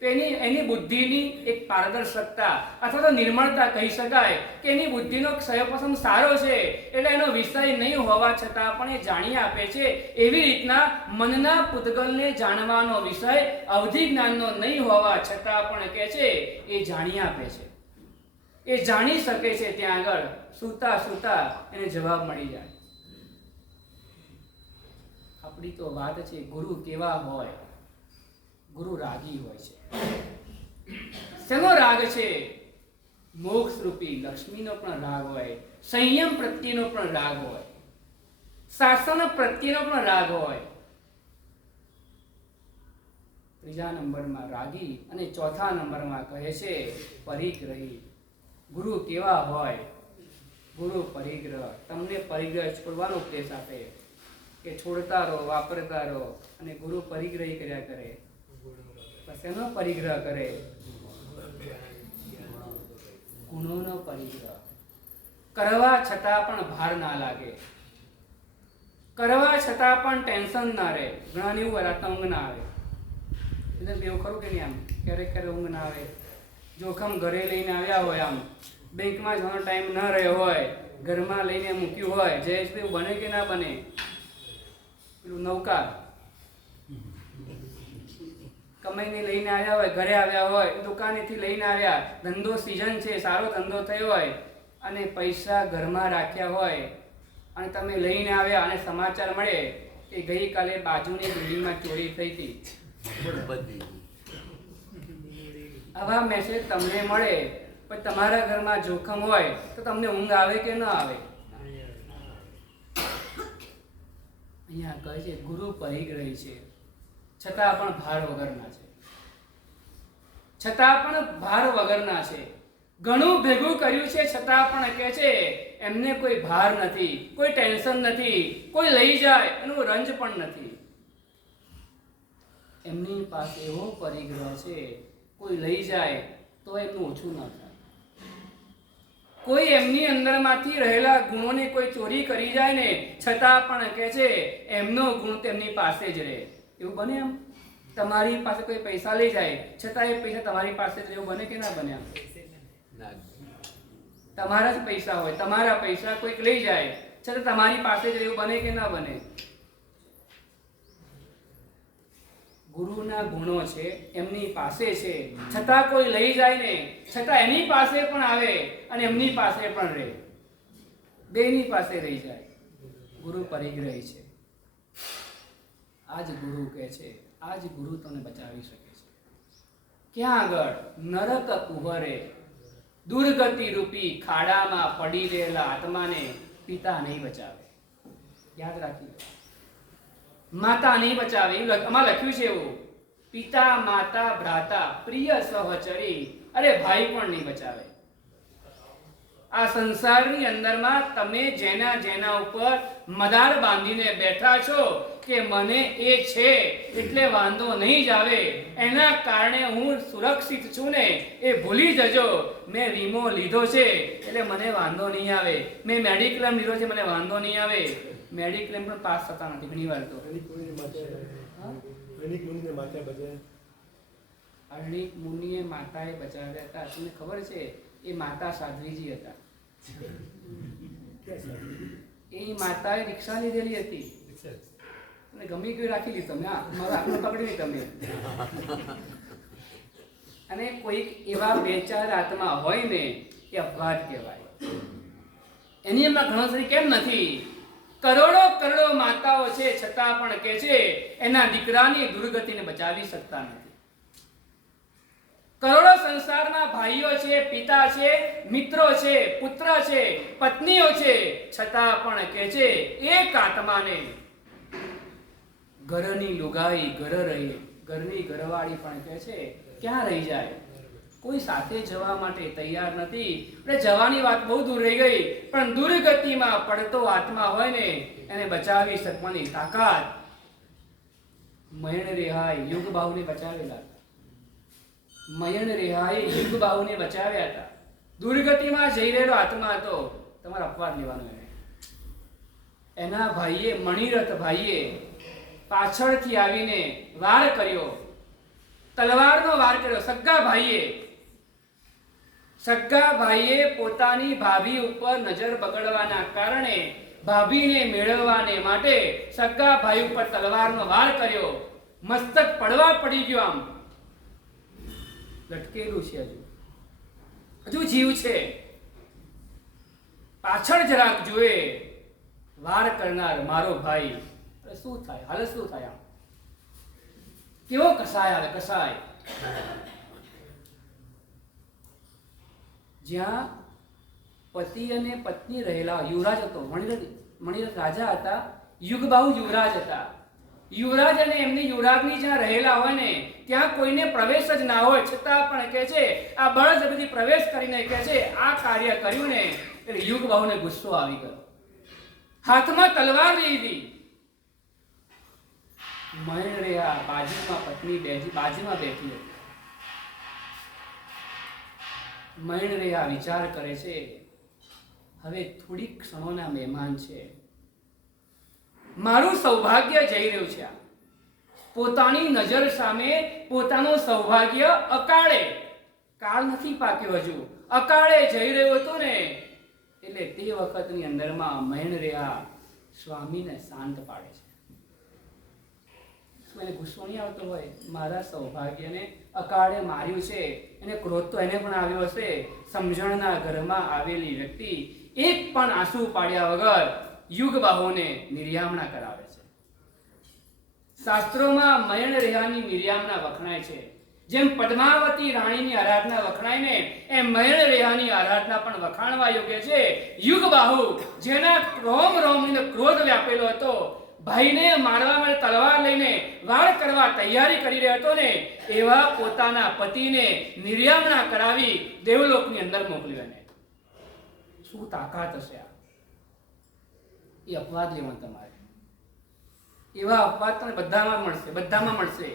તો એની બુદ્ધિની એક પારદર્શકતા અથવા તો નિર્મળતા કહી શકાય કે એની બુદ્ધિનો ક્ષયપસમ સારો છે, એટલે એનો વિષય નહીં હોવા છતાં પણ એ જાણી આપે છે. એવી રીતના મનના પૂતગલને જાણવાનો વિષય અવધિ જ્ઞાનનો નહીં હોવા છતાં પણ કે છે એ જાણી આપે છે, એ જાણી શકે છે. ત્યાં આગળ સૂતા સૂતા એને જવાબ મળી જાય. આપણી તો વાત છે ગુરુ કેવા હોય? ગુરુ રાગી હોય છે. શેનો રાગ છે? મોક્ષ રૂપી લક્ષ્મીનો પણ રાગ હોય, સંયમ પ્રત્યેનો પણ રાગ હોય, શાસન પ્રત્યેનો પણ રાગ હોય. 3જા નંબરમાં રાગી અને 4થા નંબરમાં કહે છે પરિગ્રહી. ગુરુ કેવા હોય? ગુરુ પરિગ્રહ. તમને પરિગ્રહ છોડવાનો ઉપદેશ આપે કે છોડતા રહો, વાપરતા રહો, અને ગુરુ પરિગ્રહી કર્યા કરે. પછી એનો પરિગ્રહ કરે, ગુણોનો પરિગ્રહ. કરવા છતાં પણ ભાર ના લાગે, કરવા છતાં પણ ટેન્શન ના રહે. ઘણાને એવું રાતના ઊંઘ ના આવે. એટલે એવું ખરું કે નહીં? આમ ક્યારેક ક્યારેક ઊંઘ ના આવે. જોખમ ઘરે લઈને આવ્યા હોય, આમ બેંકમાં જવાનો ટાઈમ ન રહ્યો હોય, ઘરમાં લઈને મૂક્યું હોય. જયેશભાઈ બને કે ના બને? પેલું નૌકા કમાઈને લઈને આવ્યા હોય, ઘરે આવ્યા હોય, દુકાનેથી લઈને આવ્યા, ધંધો સીઝન છે, સારો ધંધો થયો હોય, અને પૈસા ઘરમાં રાખ્યા હોય, અને તમે લઈને આવ્યા અને સમાચાર મળે કે ગઈકાલે બાજુની બિલ્ડિંગમાં ચોરી થઈ હતી. આવા મેસેજ તમને મળે પણ તમારા ઘરમાં જોખમ હોય તો તમને ઊંઘ આવે કે ન આવે? અહીંયા કહે છે ગુરુ પરિગ્રહી છે, છતાં પણ ભાર વગરના છે. છતાં પણ ભાર વગરના છે. ઘણું ભેગું કર્યું છે છતાં પણ કહે છે એમને કોઈ ભાર નથી, કોઈ ટેન્શન નથી, કોઈ લઈ જાય એનું રંજ પણ નથી. એમની પાસે એવો પરિગ્રહ છે, કોઈ લઈ જાય તો એમનું ઓછું ન થાય. કોઈ એમની અંદરમાંથી રહેલા ગુણોને કોઈ ચોરી કરી જાય ને છતાં પણ કહે છે એમનો ગુણ તેમની પાસે જ રહે. એવું બને? એમ તમારી પાસે કોઈ પૈસા લઈ જાય છતાં એ પૈસા તમારી પાસે જ એવું બને કે ના બને? તમારા જ પૈસા હોય, તમારા પૈસા કોઈક લઈ જાય છતાં તમારી પાસે જ એવું બને કે ના બને? ગુરુના ગુણો છે એમની પાસે છે છતાં કોઈ લઈ જાય ને છતાં એની પાસે પણ આવે અને એમની પાસે પણ રહે, બેની પાસે રહી જાય. ગુરુ પરિગ્રહી છે. આજ ગુરુ કહે છે, આજ ગુરુ તમને બચાવી શકે છે. ક્યાં આગળ? નરક કુહરે દુર્ગતિ રૂપી ખાડામાં પડી રહેલા આત્માને પિતા નહીં બચાવે. યાદ રાખી લો, માતા નહીં બચાવે. આમાં લખ્યું છે એવું, પિતા માતા ભ્રાતા પ્રિય સહચરી, અરે ભાઈ પણ નહીં બચાવે. આ સંસારની અંદરમાં તમે જેના જેના ઉપર મદાર બાંધીને બેઠા છો કે મને એ છે એટલે વાંધો નહીં જ આવે, એના કારણે હું સુરક્ષિત છું ને એ ભૂલી જજો. મેં વીમો લીધો છે એટલે મને વાંધો નહીં આવે, મેં મેડિક્લેમ લીધો છે મને વાંધો નહીં આવે. મેડિક્લેમ પણ પાસ થતા નથી ઘણી વાર. તો અરણિક મુનિએ માતાએ બચાવ્યા હતા. તમને ખબર છે એ માતા સાધ્વીજી હતા. એ માતાએ રિક્ષા લીધેલી હતી અને ગમી ગયું રાખી લીધું તમે. મારા હાથમાં પકડી લીધું તમે. અને કોઈક એવા બે ચાર આત્મા હોય ને એ અપવાદ કહેવાય. એની એમાં ગણતરી કેમ નથી? કરોડો કરોડો માતાઓ છે છતાં પણ કે છે એના દીકરાની દુર્ગતિને બચાવી શકતા નથી. કરોડો સંસારમાં ભાઈઓ છે, પિતા છે, મિત્રો છે, પુત્ર છે, પત્નીઓ છે, છતાં પણ કે છે એક આત્માને ઘરની લુગાઈ ઘર રહી, ઘરની ઘરવાળી પણ કે છે ક્યાં રહી જાય? કોઈ સાથે જવા માટે તૈયાર નથી. એટલે જવાની વાત બહુ દૂર રહી ગઈ, પણ દુર્ગતિમાં પડતો આત્મા હોય ને એને બચાવી શકવાની તાકાત મયણ રેહાઈ યુગ બાહુને બચાવેલા હતા. મયણ રેહાઈ યુગ બાહુને બચાવ્યા હતા. દુર્ગતિમાં જઈ રહેલો આત્મા હતો, તમારે અપવાદ લેવાનો. એના ભાઈએ મણિરથ ભાઈએ પાછળથી આવીને વાર કર્યો, તલવારનો વાર કર્યો. સગ્ગા ભાઈએ પોતાની ભાભી ઉપર નજર બગડવાના કારણે ભાભીને મેળવવાને માટે સગ્ગા ભાઈ ઉપર તલવારનો વાર કર્યો. મસ્તક પડવા પડી ગયો, આમ લટકેલું છે, હજુ જીવ છે. પાછળ જરાક જોએ, વાર કરનાર મારો ભાઈ. શું થાય? હાલત શું થાય? આમ કેવો કસાય આવે, કસાય. જ્યાં પતિ અને પત્ની રહેલા, યુવરાજ હતો, મણિરથ રાજા હતા, યુગબાહુ યુવરાજ હતા. યુવરાજ અને એમની યુવરાજની જ્યાં રહેલા હોય ને ત્યાં કોઈને પ્રવેશ જ ના હોય, છતાં પણ કહે છે આ બળજબરી પ્રવેશ કરીને કહે છે આ કાર્ય કર્યું ને એટલે યુગબાહુને ગુસ્સો આવી ગયો. હાથમાં તલવાર લીધી. મયણ રહ્યા બાજુમાં પત્ની બાજુમાં બેઠી હતી. મયણ રહ્યા વિચાર કરે છે હવે થોડીક ક્ષણોના મહેમાન છે, મારું સૌભાગ્ય જઈ રહ્યું છે. પોતાની નજર સામે પોતાનું સૌભાગ્ય અકાળે, કાળ નથી પાક્યો હજુ, અકાળે જઈ રહ્યું હતું ને એટલે તે વખતની અંદરમાં મયણ રહ્યા સ્વામીને શાંત પાડે છે. એને ગુસ્સો નહીં આવતો હોય, મારા સૌભાગ્યને અકાળે માર્યું છે, એને ક્રોધ તો એને પણ આવ્યો હશે. સમજણના ઘરમાં આવેલી વ્યક્તિ એક પણ આંસુ પાડ્યા વગર યુગબાહુને નિર્યામણા કરાવે છે. શાસ્ત્રોમાં મયણ રેહાની નિર્યામણા વખણાય છે. જેમ પદ્માવતી રાણીની આરાધના વખણાય ને એમ મયણ રેહાની આરાધના પણ વખાણવા યોગ્ય છે. યુગબાહુ જેના રોમ રોમનો ક્રોધ વ્યાપેલો હતો, ભાઈને મારવા માટે તલવાર લઈને વાર કરવા તૈયારી કરી રહ્યો હતો ને એવા પોતાના પતિને નિર્યામણા કરાવી દેવલોકની અંદર મોકલ્યો એને. શું તાકાત હશે આ? એ અપવાદ લેવાનો તમારે. એવા અપવાદ તમને બધામાં મળશે.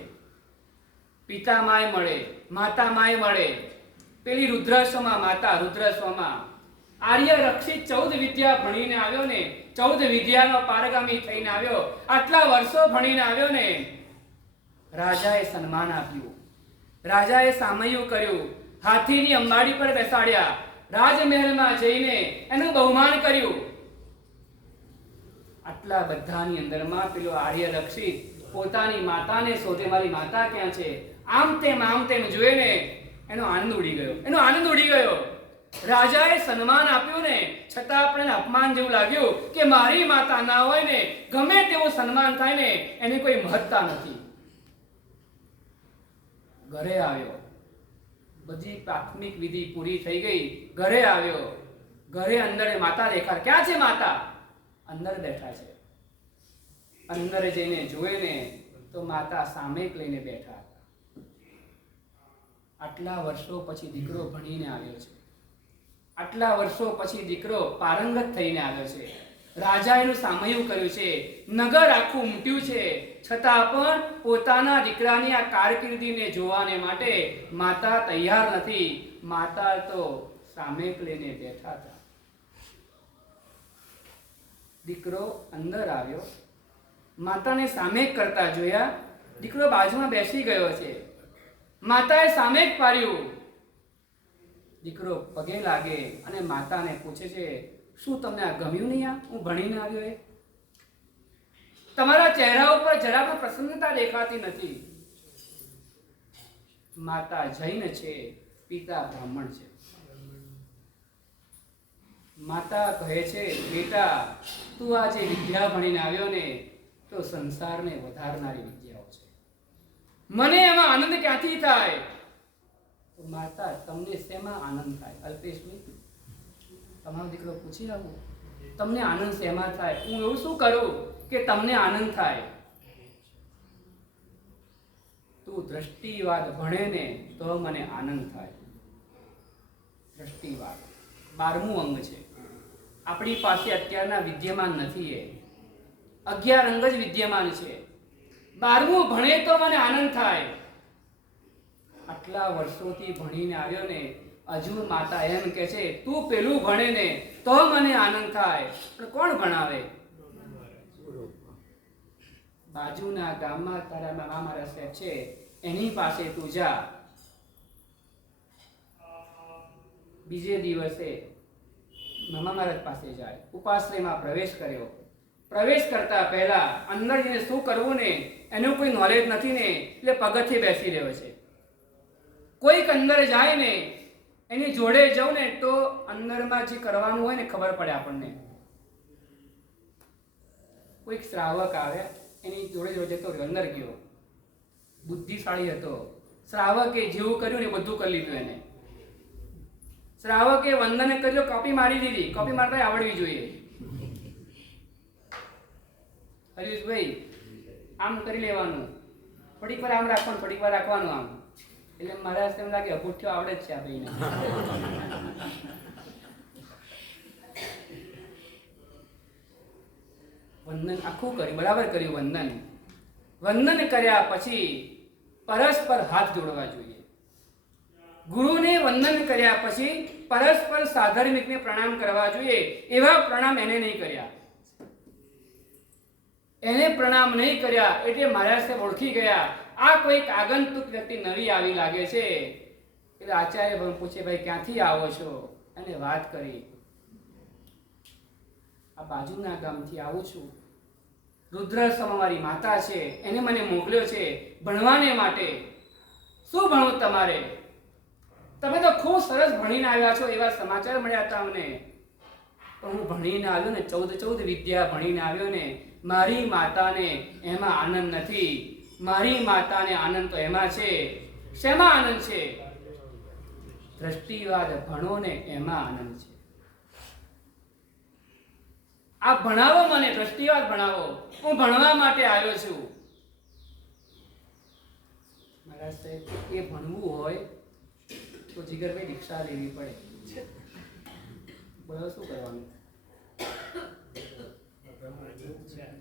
પિતામાંય મળે, માતામાંય મળે. પેલી રુદ્રાશ્વમાં માતા, રુદ્રાશ્વમાં આર્ય રક્ષિત 14 વિદ્યા ભણીને આવ્યો ને, 14 વિદ્યાનો પારગામી થઈને આવ્યો, આટલા વર્ષો ભણીને આવ્યો ને, રાજાએ સન્માન આપ્યું, રાજાએ સામૈયું કર્યું, હાથીની અંબાડી પર બેસાડ્યા, રાજમહેલમાં જઈને એનું બહુમાન કર્યું. આટલા બધાની અંદરમાં પેલો આર્ય રક્ષિત પોતાની માતાને શોધે, મારી માતા ક્યાં છે, આમ તેમ જોઈને એનો આનંદ ઉડી ગયો. રાજાએ સન્માન આપ્યું ને છતાં આપણને અપમાન જેવું લાગ્યું કે મારી માતા ના હોય ને ગમે તેવું સન્માન થાય ને એની કોઈ મહત્તા નથી. ઘરે આવ્યો, બધી પ્રાથમિક વિધિ પૂરી થઈ ગઈ. ઘરે આવ્યો, ઘરે અંદર માતા દેખાય. ક્યાં છે માતા? અંદર બેઠા છે. અંદર જઈને જોયે ને તો માતા સામે લઈને બેઠા હતા. આટલા વર્ષો પછી દીકરો ભણીને આવ્યો છે, આટલા વર્ષો પછી દીકરો પારંગત થઈને આવ્યો છે, રાજા એનું સામૈયું કર્યું છે, નગર આખું ઉમટ્યું છે, છતાં પણ પોતાના દીકરાની આ કારકિર્દીને જોવાને માટે માતા તૈયાર નથી. માતા તો સામે લઈને બેઠા હતા. દીકરો અંદર આવ્યો, માતાને સામે કરતા જોયા. દીકરો બાજુમાં બેસી ગયો છે, માતાએ સામે જ પાડ્યું. દીકરો પગે લાગે અને માતાને પૂછે છે, શું તમને આ ગમ્યું નહીં? આ હું ભણીને આવ્યો એ? તમારા ચહેરા ઉપર જરા પણ પ્રસન્નતા દેખાતી નથી. માતા જૈન છે, પિતા બ્રાહ્મણ છે. માતા કહે છે, બેટા તું આ જે વિદ્યા ભણીને આવ્યો ને તો સંસારને વધારનારી વિદ્યાઓ છે, મને એમાં આનંદ ક્યાંથી થાય? માતા, તમને શેમાં આનંદ થાય? અલ્પેશભાઈ, તમારો દીકરો પૂછી આવું, તમને આનંદ શેમાં થાય? હું એવું શું કરું કે તમને આનંદ થાય? તું દ્રષ્ટિવાદ ભણે ને તો મને આનંદ થાય. દ્રષ્ટિવાદ 12મું અંગ છે. આપણી પાસે અત્યારના વિદ્યમાન નથી. એ 11 અંગ જ વિદ્યમાન છે. 12મું ભણે તો મને આનંદ થાય. આટલા વર્ષોથી ભણીને આવ્યો ને હજુ માતા એમ કે છે તું પેલું ભણે ને તો મને આનંદ થાય. પણ કોણ ભણાવે? બાજુના ગામમાં તારા મામા મારા સાહેબ છે, એની પાસે તું જા. બીજે દિવસે મામા મહારાજ પાસે જાય. ઉપાશ્રયમાં પ્રવેશ કર્યો. પ્રવેશ કરતા પહેલા અંદર જઈને શું કરવું ને એનું કોઈ નોલેજ નથી ને એટલે પગથિયે બેસી રહ્યો છે. કોઈક અંદર જાય ને એની જોડે જાઉં ને તો અંદરમાં જે કરવાનું હોય ને ખબર પડે આપણને. કોઈક શ્રાવક આવે, એની જોડે જોડે જતો રહ્યો, અંદર ગયો. બુદ્ધિશાળી હતો. શ્રાવકે જેવું કર્યું ને બધું કરી લીધું એને. શ્રાવકે વંદન કર્યો, કોપી મારી દીધી. કોપી મારતા આવડવી જોઈએ. હરીશભાઈ, આમ કરી લેવાનું, થોડીક વાર આમ રાખવાનું, થોડીક વાર રાખવાનું આમ. એટલે મારા એમ લાગે અભૂઠ્યો આવડે જ છે આ ભાઈને. વંદન આખું કર્યું, બરાબર કર્યું વંદન. વંદન કર્યા પછી પરસ્પર હાથ જોડવા જોઈએ. ગુરુને વંદન કર્યા પછી પરસ્પર સાધર્મિકને પ્રણામ કરવા જોઈએ. એવા પ્રણામ એને નહીં કર્યા. એને પ્રણામ નહીં કર્યા એટલે મહારાજ સાહેબ ઓળખી ગયા આ કોઈક આગંતુક વ્યક્તિ નવી આવી લાગે છે. એટલે આચાર્ય પૂછે, ભાઈ ક્યાંથી આવો છો? એને વાત કરી, આ બાજુના ગામથી આવું છું. રુદ્રાશ્રમમાં મારી માતા છે, એને મને મોકલ્યો છે ભણવાને માટે. શું ભણવું તમારે? તમે તો ખૂબ સરસ ભણીને આવ્યા છો એવા સમાચાર મળ્યા હતા અમને. પણ હું ભણીને આવ્યો ને 14 વિદ્યા ભણીને આવ્યો ને મારી માતાને એમાં આનંદ નથી. મારી માતાને આનંદ તો એમાં છે. શેમાં આનંદ છે? દ્રષ્ટિવાદ ભણો ને એમાં આનંદ છે. આપ ભણાવો મને, દ્રષ્ટિવાદ ભણાવો, હું ભણવા માટે આવ્યો છું. મહારાજ સાહેબ, એ ભણવું હોય તો જીગરભાઈ દીક્ષા લેવી પડે. બોલો શું કરવાનું?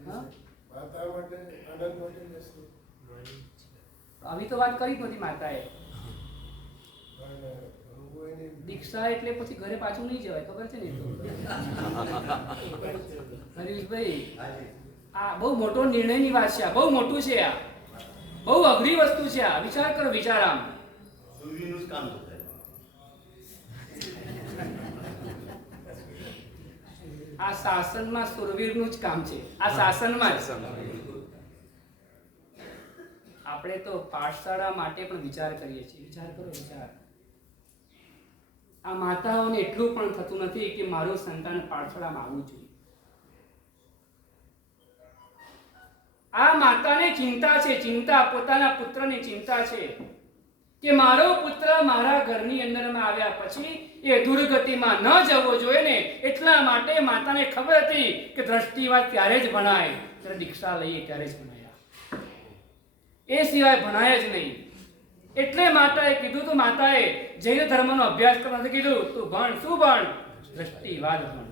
હા? આવી તો વાત કરી જ નહોતી માતાએ. દીક્ષા એટલે પછી ઘરે પાછું નહીં જવાય, ખબર છે ને? એ તો હરીશભાઈ, આ બહુ મોટો નિર્ણયની વાત છે. આ બહુ મોટું છે. આ બહુ અઘરી વસ્તુ છે. આ વિચાર કરો, વિચાર. આમ આ શાસનમાં સુરવીરનું જ કામ છે. આ શાસનમાં જ. આપણે તો પાઠશાળા માટે પણ વિચાર કરીએ છીએ. વિચાર કરો, વિચાર. આ માતાઓને એટલું પણ થતું નથી કે મારું સંતાન પાઠશાળામાં આવવું જોઈએ. આ માતાને ચિંતા છે, ચિંતા પોતાના પુત્રની ચિંતા છે કે મારો પુત્ર મારા ઘરની અંદરમાં આવ્યા પછી એ દુર્ગતિમાં ન જવો જોઈએ ને, એટલા માટે માતાને ખબર હતી કે દ્રષ્ટિવાદ ત્યારે જ ભણાય ત્યારે દીક્ષા લઈએ ત્યારે જ ભણાયા, એ સિવાય ભણાય જ નહીં. એટલે માતાએ કીધું તો માતાએ જૈન ધર્મનો અભ્યાસ કરવાનું કીધું, તું ભણ. શું ભણ? દ્રષ્ટિવાદ ભણ.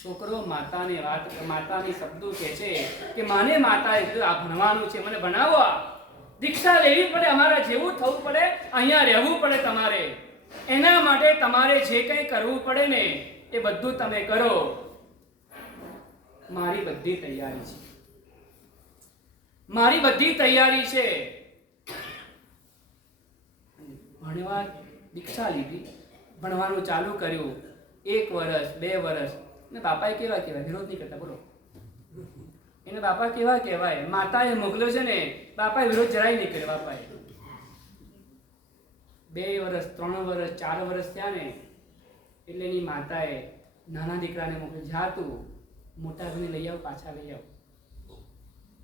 છોકરો માતાની શબ્દો કહે છે કે માને માતાએ કીધું આ ભણવાનું છે, મને ભણાવો. દીક્ષા લેવી પડે, અમારા જેવું થવું પડે, અહીંયા રહેવું પડે તમારે. એના માટે તમારે જે કંઈ કરવું પડે ને એ બધું તમે કરો. મારી બધી તૈયારી છે, મારી બધી તૈયારી છે. ભણવા દીક્ષા લીધી, ભણવાનું ચાલુ કર્યું. 1 વર્ષ 2 વર્ષ ને બાપાએ કેવા કહેવાય, વિરોધ નહીં કરતા. બોલો, એને બાપા કેવા કહેવાય? માતાએ મોકલ્યો છે ને, બાપાએ વિરોધ જરાય નહીં કર્યો. બાપાએ 2 વર્ષ 3 વર્ષ 4 વર્ષ થયા ને એટલે એની માતાએ નાના દીકરાને મોકલ્યો, જા તું મોટા ભાઈને લઈ આવ, પાછા લઈ આવ.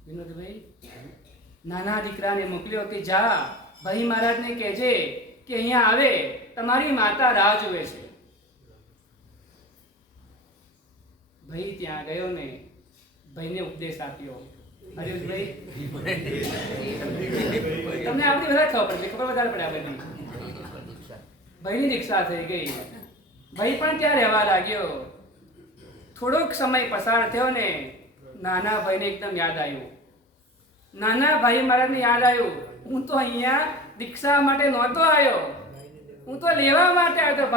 વિનોદભાઈ, નાના દીકરાને મોકલ્યો કે જા ભાઈ મહારાજને કહેજે કે અહીંયા આવે, તમારી માતા રાહ જોવે છે. ભાઈ ત્યાં ગયો ને ભાઈને ઉપદેશ આપ્યો. હરીશભાઈ, તમને આપણી વધારે ખબર વધારે પડે. આપણે ભાઈની દીક્ષા થઈ ગઈ. ભાઈ પણ ત્યાં રહેવા લાગ્યો. થોડોક સમય પસાર થયો ને નાના ભાઈને એકદમ યાદ આવ્યું. નાના ભાઈ મહારાજને યાદ આવ્યું, હું તો અહીંયા દીક્ષા માટે નહોતો આવ્યો, હું તો લેવા માટે આવ્યો.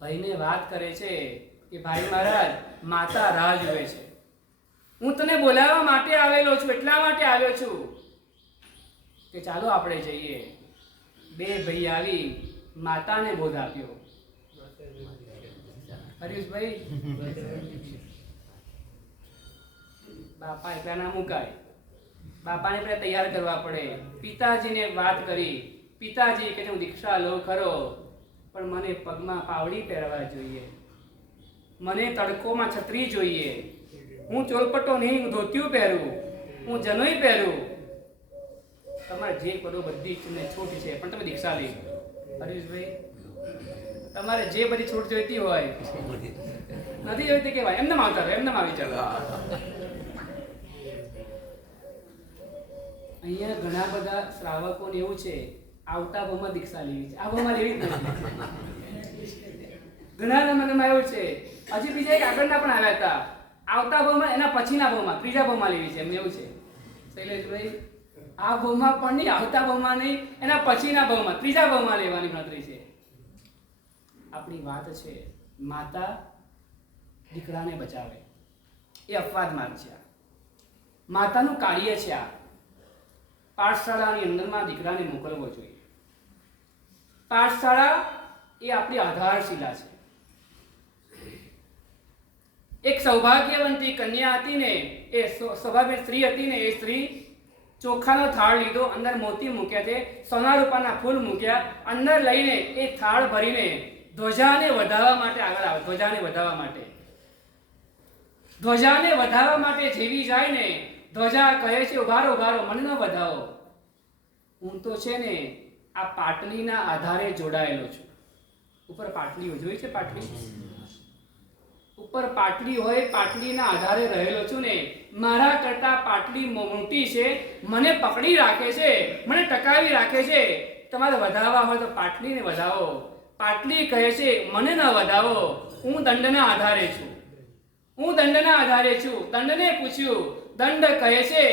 ભાઈને વાત કરે છે કે ભાઈ મહારાજ, માતા રાહ જુએ છે, હું તને બોલાવવા માટે આવેલો છું, એટલા માટે આવ્યો છું કે ચાલો આપણે જઈએ. 2 ભાઈ આવી માતાને બોધ આપ્યો. હરીશભાઈ, બાપા એકલા ના મુકાય, બાપાને પહેલા તૈયાર કરવા પડે. પિતાજીને વાત કરી. પિતાજી કે હું દીક્ષા લઉં ખરો, પણ મને પગમાં પાવડી પહેરવા જોઈએ, મને તડકોમાં છત્રી જોઈએ, હું ચોલપટ્ટો નહીં, હું ધોતિયું પહેરું, હું જનોઈ પહેરું. તમારે જે કરો બધી તમને છૂટ છે, પણ તમે દીક્ષા લઈ. હરીશભાઈ, તમારે જે બધી છૂટ જોઈતી હોય, નથી જોઈતી કેવાય, એમને આવતા રહો, એમને આવી ચાલો. અહીંયા ઘણા બધા શ્રાવકોને એવું છે, આવતા ભાવમાં દીક્ષા લેવી છે, આ ભાવમાં લેવી જ નથી. ઘણા મનમાં એવું છે. હજી બીજા એક આગળના પણ આવ્યા હતા, આવતા ભાવમાં, એના પછીના ભાવમાં, ત્રીજા ભાવમાં લેવી છે, એમને એવું છે. શૈલેષભાઈ, આ ભાવમાં પણ નહીં, આવતા ભાવમાં નહીં, એના પછીના ભાવમાં, ત્રીજા ભાવમાં લેવાની ગણતરી છે. આપણી વાત છે, માતા દીકરાને બચાવે, એ અપવાદ માર્ગ છે. માતાનું કાર્ય છે આ. પાઠશાળાની અંદરમાં દીકરાને મોકલવો જોઈએ. પાઠશાળા એ આપણી આધારશિલા છે. એક સૌભાગ્યવંતી કન્યા હતી ને, એ સ્વભાવની સ્ત્રી હતી ને, એ સ્ત્રી ચોખાનો થાળ લીધો, અંદર મોતી મૂક્યા છે, સોના રૂપાના ફૂલ મૂક્યા, અંદર લઈને એ થાળ ભરીને ધ્વજાને વધાવવા માટે આગળ આવે. ધ્વજાને વધાવવા માટે જેવી જાય ને, ધ્વજા કહે છે, ઉભારો ઉભારો, મને ન વધાવો, હું તો છે ને આ પાટલીના આધારે જોડાયેલો છું, ઉપર પાટલી હોય, જોઈ છે પાટલી? ઉપર પાટલી હોય, પાટલીના આધારે રહેલો છું ને, મારા કરતા પાટલી મોટી છે, મને પકડી રાખે છે, મને ટકાવી રાખે છે. તમારે વધાવવા હોય તો પાટલીને વધાવો. પાટલી કહે છે મને ન વધાવો, હું દંડના આધારે છું, હું દંડના આધારે છું. દંડને પૂછ્યું, દંડ કહે છે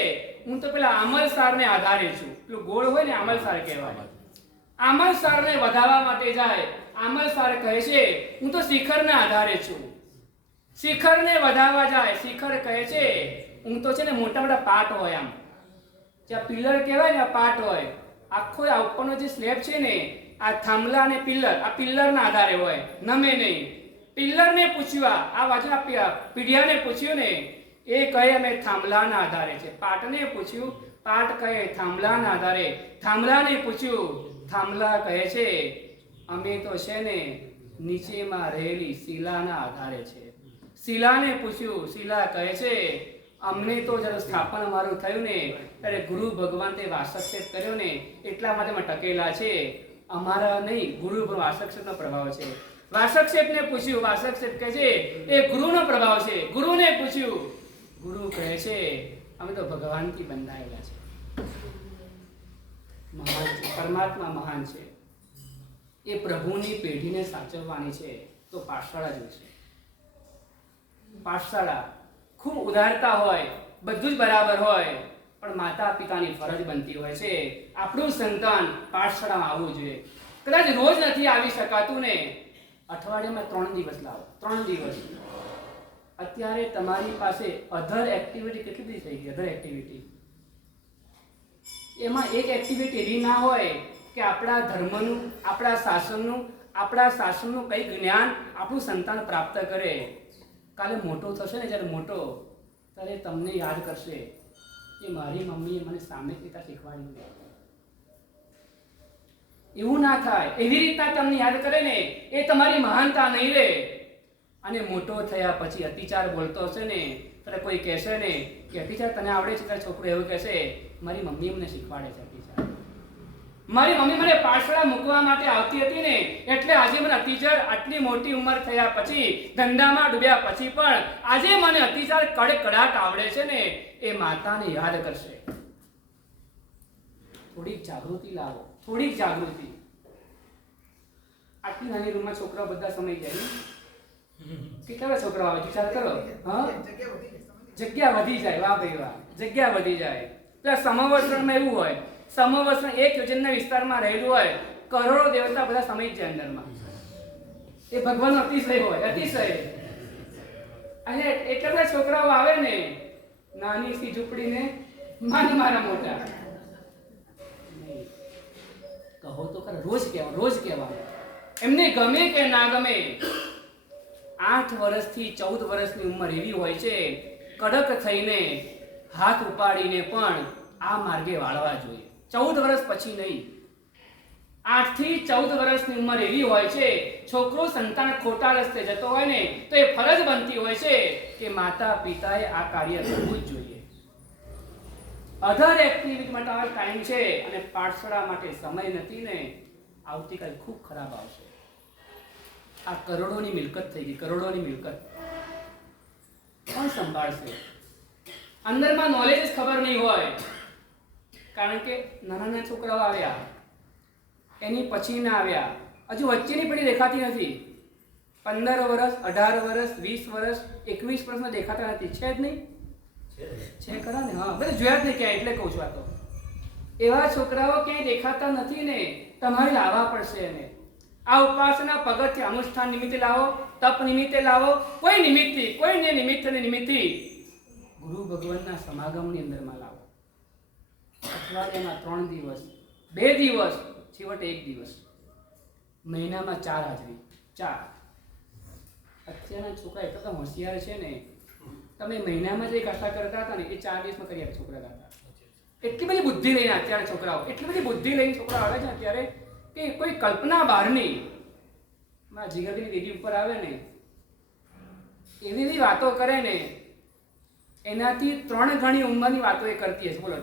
હું તો પેલા આમલસારને આધારે છું. પેલું ગોળ હોય ને આમલસાર કહેવાય. આમલસારને વધાવવા માટે જાય. આમલસાર કહે છે હું તો શિખરના આધારે છું. શિખરને વધાવવા જાય. શિખર કહે છે હું તો છે ને મોટા મોટા પાટ હોય, આમ જ્યાં પિલ્લર કહેવાય ને, આ પાટ હોય. આખો આ ઉપરનો જે સ્લેબ છે ને, આ થાંભલા અને પિલ્લર, આ પિલ્લરના આધારે હોય, નમે નહીં. પિલ્લરને પૂછ્યું, આ બાજુ પીઢિયાને પૂછ્યું ને, એ કહે અમે થાંભલાના આધારે છે. પાટને પૂછ્યું, પાટ કહે થાંભલાના આધારે. થાંભલાને પૂછ્યું, થાંભલા કહે છે અમે તો છે ને નીચેમાં રહેલી શિલાના આધારે છે. શિલાને પૂછ્યું, શિલા કહે છે અમને તો જ્યારે સ્થાપન અમારું થયું ને ત્યારે ગુરુ ભગવાન તે વાસક્ષેપ કર્યો ને એટલા માટે અમે ટકેલા છે, અમારા નહીં, ગુરુ વાસક્ષેપનો પ્રભાવ છે. વાસક્ષેપને પૂછ્યું, વાસક્ષેપ કહે છે એ ગુરુનો પ્રભાવ છે. ગુરુને પૂછ્યું, ગુરુ કહે છે અમે તો ભગવાનથી બંધાયેલા છે. મહાન છે, પરમાત્મા મહાન છે. એ પ્રભુની પેઢીને સાચવવાની છે તો પાઠશાળા જોઈશે. પાઠશાળા ખૂબ ઉદારતા હોય, બધું જ બરાબર હોય, પણ માતા પિતાની ફરજ બનતી હોય છે આપણું સંતાન પાઠશાળામાં આવવું જોઈએ. કદાચ રોજ નથી આવી શકાતું ને, અઠવાડિયામાં 3 દિવસ લાવો, 3 દિવસ. અત્યારે તમારી પાસે અધર એક્ટિવિટી કેટલી બધી થઈ ગઈ, અધર એક્ટિવિટી. એમાં એક એક્ટિવિટી એવી ના હોય કે આપણા ધર્મનું, આપણા શાસનનું કંઈક જ્ઞાન આપણું સંતાન પ્રાપ્ત કરે. કાલે મોટો થશે ને, જ્યારે મોટો ત્યારે તમને યાદ કરશે કે મારી મમ્મીએ મને સામે પિતા શીખવાડ્યું. એવું ના થાય. એવી રીતના તમને યાદ કરે ને, એ તમારી મહાનતા નહીં રહે. અને મોટો થયા પછી અતિચાર બોલતો હશે ને, ત્યારે કોઈ કહેશે ને કે અતિચાર તને આવડે છે, ત્યારે છોકરો એવું કહેશે મારી મમ્મી મને શીખવાડે છે અતિચાર. મારી મમ્મી મને પાઠશાળા મૂકવા માટે આવતી હતી ને, એટલે આજે મને અતિચાર, આટલી મોટી ઉંમર થયા પછી, ધંધામાં ડૂબ્યા પછી પણ આજે મને અતિચાર કડકડાટ આવડે છે ને, એ માતાને યાદ કરશે. થોડીક જાગૃતિ લાવો, થોડીક જાગૃતિ. આટલી નાની રૂમમાં છોકરાઓ બધા સમય જાય. કેટલા છોકરાઓ આવે વિચાર કરો. હા, જગ્યા વધી જાય. વાહ ભાઈ વાહ, જગ્યા વધી જાય. પ્લસ સમવસ્ત્રમાં એવું હોય, સમવસ્ત્ર એક યોજનના વિસ્તારમાં રહેલું હોય, કરોડો દેવતા બધા સમય જ જાય અંદરમાં. એ ભગવાન અતિશય હોય, અતિશય. અને એટલા બધા છોકરાઓ આવે ને, નાની સી ઝૂંપડીને માન મારા મોટા. કહો તો ખરા, રોજ કહેવા, રોજ કહેવા. એમને ગમે કે ના ગમે, 8 વર્ષથી 14 વર્ષની ઉંમર એવી હોય છે, કડક થઈને હાથ ઉપાડીને પણ આ માર્ગે વાળવા જોઈએ. 14 વર્ષ પછી નહીં. 8 થી 14 વર્ષની ઉંમર એવી હોય છે, છોકરો સંતાન ખોટા રસ્તે જતો હોય ને તો એ ફરજ બનતી હોય છે કે માતા પિતાએ આ કાર્ય કરવું જ જોઈએ. અધર એક્ટિવિટી માટે આ ટાઈમ છે અને પાઠશાળા માટે સમય નથી ને, આવતીકાલ ખૂબ ખરાબ આવશે. આ કરોડોની મિલકત થઈ ગઈ, કરોડોની મિલકત. કોણ સંભાળશે? અંદરમાં નોલેજ જ ખબર નહીં હોય. કારણ કે નાના છોકરાઓ આવ્યા, એની પછી ના આવ્યા, હજુ વચ્ચેની પેઢી દેખાતી નથી. 15 વર્ષ, 18 વર્ષ, 20 વર્ષ, 21 વર્ષના દેખાતા નથી. છે જ નહીં? છે ખરા ને? હા, બધું જોયા જ નહીં ક્યાંય, એટલે કહું છું. આ તો એવા છોકરાઓ ક્યાંય દેખાતા નથી ને, તમારે લાવવા પડશે એને. આ ઉપાસના પગથિયા અનુષ્ઠાન નિમિત્તે લાવો, તપ નિમિત્તે લાવો, કોઈ નિમિત્તે, કોઈને નિમિત્તથી ગુરુ ભગવાનના સમાગમની અંદરમાં લાવો. અઠવાડિયામાં 3 દિવસ, 2 દિવસ, છેવટે 1 દિવસ, મહિનામાં 4 હાજરી, 4. અત્યારના છોકરા એટલા તો હોશિયાર છે ને, તમે મહિનામાં જે કથા કરતા હતા ને એ 4 દિવસમાં કરી આપે છોકરા કરતા. એટલી બધી બુદ્ધિ લઈને અત્યારે છોકરાઓ, એટલી બધી બુદ્ધિ લઈને છોકરા આવે છે અત્યારે કે કોઈ કલ્પના બહારની. મારા જીગરની દીદી ઉપર આવે ને, એવી એવી વાતો કરે ને, એનાથી 3 ગણી ઉંમરની વાતો એ કરતી હશે. બોલો,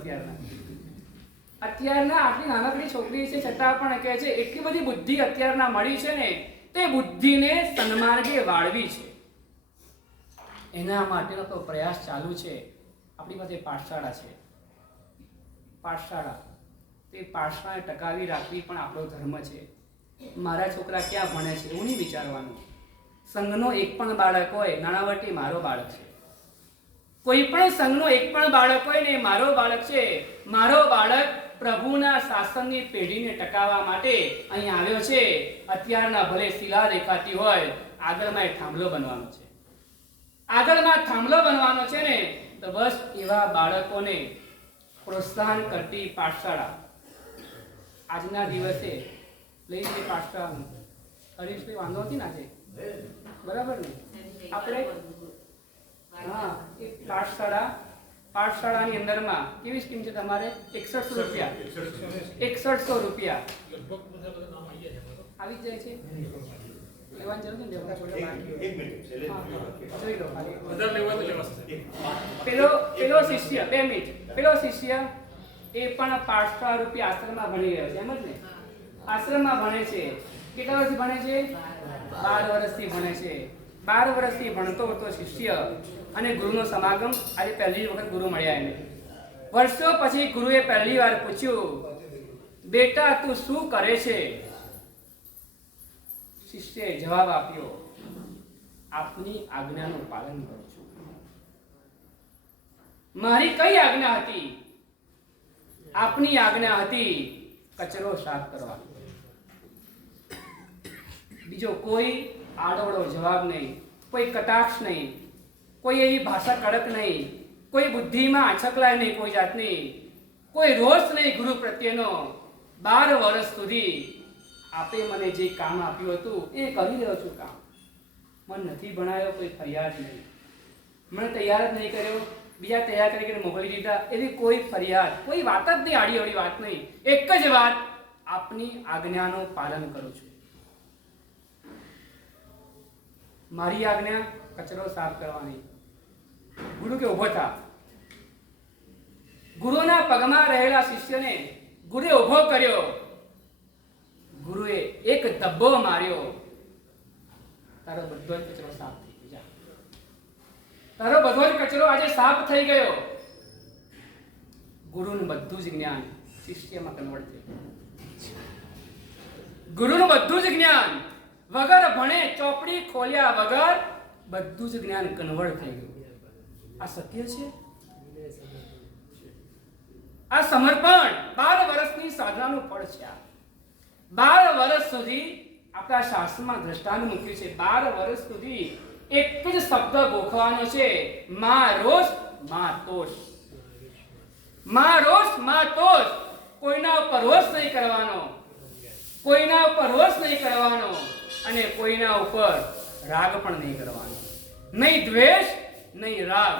અત્યારના આટલી નાનકડી છોકરી છે છતાં પણ કહે છે એટલી બધી બુદ્ધિ અત્યારના મળી છે ને, તો તે બુદ્ધિને સન્માર્ગે વાળવી છે. એના માટેનો તો પ્રયાસ ચાલુ છે. આપણી પાસે પાઠશાળા છે. પાઠશાળા તે પાઠશાળાને ટકાવી રાખવી પણ આપણો ધર્મ છે. મારા છોકરા ક્યાં ભણે છે એવું નહીં વિચારવાનું. સંઘનો એક પણ બાળક હોય, નાણાવટી મારો બાળક છે. કોઈ પણ સંઘનો એક પણ બાળક હોય ને મારો બાળક છે. મારો બાળક પ્રભુના શાસનની પેઢીને ટકાવવા માટે અહીં આવ્યો છે. અત્યારના ભલે શિલા દેખાતી હોય, આગળમાં એક થાંભલો બનવાનો છે. આગળમાં થાંભલો બનવાનો છે ને, તો બસ એવા બાળકોને પ્રોત્સાહન કરતી પાઠશાળા આજના દિવસે લઈ જઈ પાઠશાળાનું. હરીશભાઈ વાંધો નથી ના છે, બરાબર ને? આપણે હા, એ પાઠશાળાની અંદરમાં કેવી સ્કીમ છે તમારે? 6100 રૂપિયા, 6100 રૂપિયા આવી જાય છે. લેવાની જરૂર નથી, પેલો શિષ્ય 2 મિનિટ, પેલો શિષ્ય એ પણ 500 રૂપિયા આશ્રમમાં ભણી રહ્યો છે, એમ જ ને? આશ્રમમાં ભણે છે. કેટલા વર્ષથી ભણે છે? 12 વર્ષથી ભણે છે. 12 વર્ષથી ભણતો હતો શિષ્ય અને ગુરુનો સમાગમ આજે પહેલી વખત ગુરુ મળ્યા એને. વર્ષો પછી ગુરુએ પહેલી વાર પૂછ્યું, બેટા તું શું કરે છે? શિષ્યએ જવાબ આપ્યો, આપની આજ્ઞાનું પાલન કરું છું. મારી કઈ આજ્ઞા હતી? આપની આજ્ઞા હતી કચરો સાફ કરવાનો. બીજો કોઈ આડોડો જવાબ નહીં, કોઈ કટાક્ષ નહીં, કોઈ એવી ભાષા કડક નહીં, કોઈ બુદ્ધિમાં આછકલાય નહીં, કોઈ જાતની કોઈ રોષ નહીં ગુરુ પ્રત્યેનો. 12 વર્ષ સુધી આપે મને જે કામ આપ્યું હતું એ કરી રહ્યો છું કામ. મને નથી ભણાયો, કોઈ ફરિયાદ નહીં. મને તૈયાર જ નહીં કર્યો, બીજા તૈયાર કરીને મોકલી દીધા, એવી કોઈ ફરિયાદ, કોઈ વાત જ નહીં, આડી અવળી વાત નહીં. એક જ વાત, આપની આજ્ઞાનું પાલન કરું છું. મારી આજ્ઞા કચરો સાફ કરવાની. ગુરુ કે ઉભો થા. ગુરુના પગમાં રહેલા શિષ્યને ગુરુએ ઉભો કર્યો. ગુરુએ એક ધબ્બો માર્યો, તારો બધો જ કચરો સાફ થઈ ગયો. તારો બધો જ કચરો આજે સાફ થઈ ગયો. ગુરુનું બધું જ જ્ઞાન શિષ્યમાં કન્વર્ટ થયું. ગુરુનું બધું જ જ્ઞાન વગર ભણે, ચોપડી ખોલ્યા વગર બધું જ જ્ઞાન કન્વર્ટ થઈ ગયું. આ શક્ય છે? આ સમર્પણ 12 વર્ષની સાધનાનું ફળ છે. 12 વર્ષ સુધી આપણા શાસ્ત્રમાં દ્રષ્ટાંત મૂક્યું છે. 12 વર્ષ સુધી એક જ શબ્દ ગોખવાનો છે, માં રોષ માં તોષ. માં રોષ માં તોષ. કોઈના ઉપર રોષ નહીં કરવાનો, કોઈના ઉપર રોષ નહીં કરવાનો અને કોઈના ઉપર રાગ પણ નહીં કરવાનો. નહીં દ્વેષ, નહીં રાગ.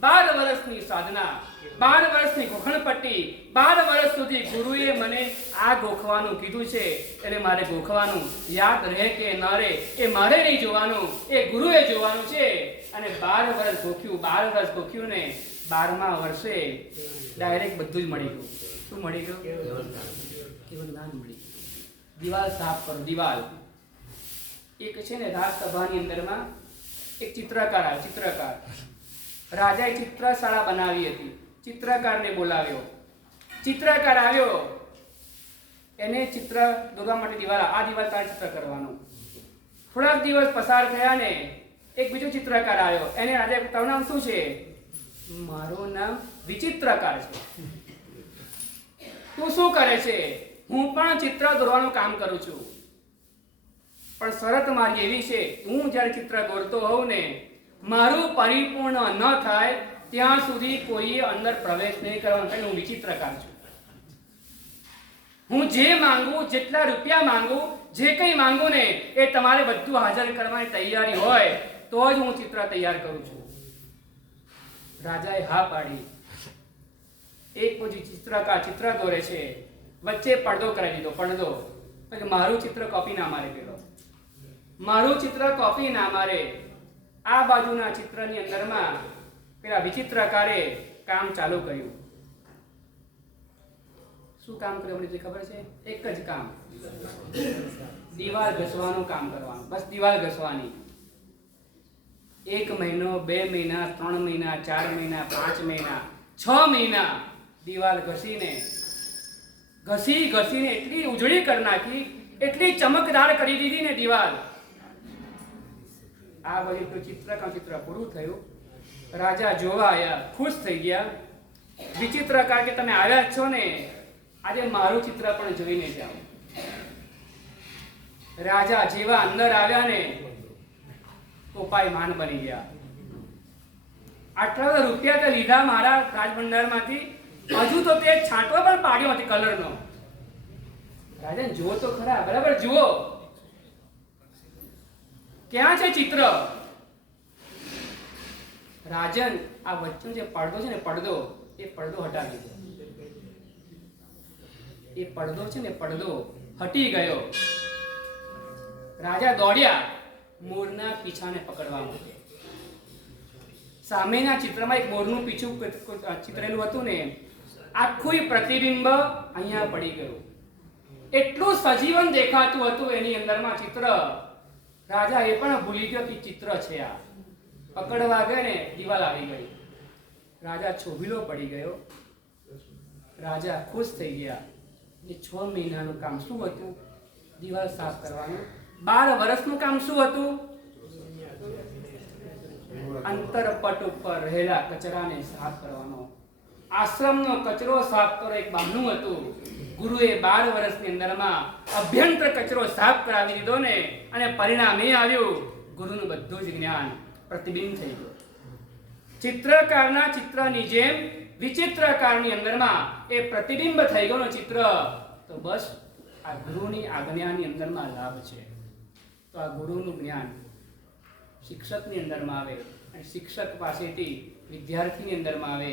12 વર્ષની સાધના, 12 વર્ષની ગોખણપટ્ટી, 12 વર્ષ સુધી ગુરુએ મને આ ગોખવાનું કીધું છે એટલે મારે ગોખવાનું. યાદ રહે કે ન રહે એ મારે નહીં જોવાનું, એ ગુરુએ જોવાનું છે. અને 12 વર્ષ ગોખ્યું, 12 વર્ષ ગોખ્યું ને 12મા વર્ષે ડાયરેક્ટ બધું જ મળી ગયું. શું મળી ગયું? કેવળ જ્ઞાન મળી ગયું. દિવાલ સાફ કરો. દિવાલ એક છે ને, રાજસભાની અંદરમાં એક ચિત્રકાર આવ્યો. ચિત્રકાર રાજાએ ચિત્રશાળા બનાવી હતી. ચિત્રકારને બોલાવ્યો. ચિત્રકાર આવ્યો, એને ચિત્ર દોરવા માટે દિવાલ, આ દિવાલ તારે ચિત્ર કરવાનું. થોડાક દિવસ પસાર થયા ને એક બીજો ચિત્રકાર આવ્યો. એને રાજાએ, તારું નામ શું છે? મારું નામ વિચિત્રકાર છે. તું શું કરે છે? હું પણ ચિત્ર દોરવાનું કામ કરું છું, પણ શરત મારી એવી છે, હું જ્યારે ચિત્ર દોરતો હોઉં ને મારું પરિપૂર્ણ ન થાય ત્યાં સુધી કોઈએ અંદર પ્રવેશ નહીં કરવાનો. કારણ હું વિચિત્રકાર છું. હું જે માંગુ, જેટલા રૂપિયા માંગુ, જે કંઈ માંગુ ને એ તમારે બધું હાજર કરવાની તૈયારી હોય તો જ હું ચિત્ર તૈયાર કરું છું. રાજાએ હા પાડી. એક પછી ચિત્રકાર ચિત્ર દોરે છે, વચ્ચે પડદો કરાવી દીધો. પડદો મારું ચિત્ર કોપી ના મારે, પેલો મારું ચિત્ર કોપી ના મારે. આ બાજુના ચિત્રની અંદરમાં પેલા વિચિત્રકારે કામ ચાલુ કર્યું. શું કામ કર્યું અમને જે ખબર છે? એક જ કામ, દીવાલ ઘસવાનું કામ કરવાનું, બસ દીવાલ ઘસવાની. 1 મહિનો, 2 મહિના, 3 મહિના, 4 મહિના, 5 મહિના, 6 મહિના દીવાલ ઘસીને એટલી ઉજળી કરી નાખી, એટલી ચમકદાર કરી દીધી ને દીવાલ. આ બધું તો ચિત્ર પૂરું થયું. રાજા જોવા આવ્યા, ખુશ થઈ ગયા. વિચિત્રકાર કે તમે આવ્યા છો ને, આજે મારું ચિત્ર પણ જોઈને જાઓ. રાજા જેવા અંદર આવ્યા ને, કોપાયમાન બની ગયા. આટલા બધા રૂપિયા તે લીધા મારા રાજભંડારમાંથી, હજુ તો તે છાંટવા પણ પાડ્યો નથી કલરનો. રાજા જુઓ તો ખરા, બરાબર જુઓ, ક્યાં છે ચિત્ર? રાજન આ વચ્ચેનો જે પડદો છે ને, એ પડદો હટાવી દો. એ પડદો છે ને, પડદો હટી ગયો. રાજા દોડ્યા મોરના પીછાને પકડવા માટે. સામેના ચિત્રમાં એક મોરનું પીછું ચિતરેલું હતું ને, આખું પ્રતિબિંબ અહીંયા પડી ગયું. એટલું સજીવન દેખાતું હતું એની અંદરમાં ચિત્ર. રાજા એ પણ ભૂલી ગયો કે ચિત્ર છે આ. પકડવા ગયો ને, દીવાલ આવી ગઈ. રાજા છોભીલો પડી ગયો. રાજા ખુશ થઈ ગયા. એ 6 મહિનાનું કામ શું હતું? દીવાલ સાફ કરવાનું. 12 વર્ષનું કામ શું હતું? અંતરપટ ઉપર રહેલા કચરાને સાફ કરવાનો. આશ્રમનો કચરો સાફ કરો એક બહાનું હતું. ગુરુએ 12 વર્ષની અંદરમાં અભ્યંતર કચરો સાફ કરાવી દીધો ને, અને પરિણામ એ આવ્યું, ગુરુનું બધું જ જ્ઞાન પ્રતિબિંબ થઈ ગયું. ચિત્રકારના ચિત્રની જેમ વિચિત્રકારની અંદરમાં એ પ્રતિબિંબ થઈ ગયું ચિત્ર. તો બસ આ ગુરુની આજ્ઞાની અંદરમાં લાભ છે. તો આ ગુરુનું જ્ઞાન શિક્ષકની અંદરમાં આવે, અને શિક્ષક પાસેથી વિદ્યાર્થીની અંદરમાં આવે,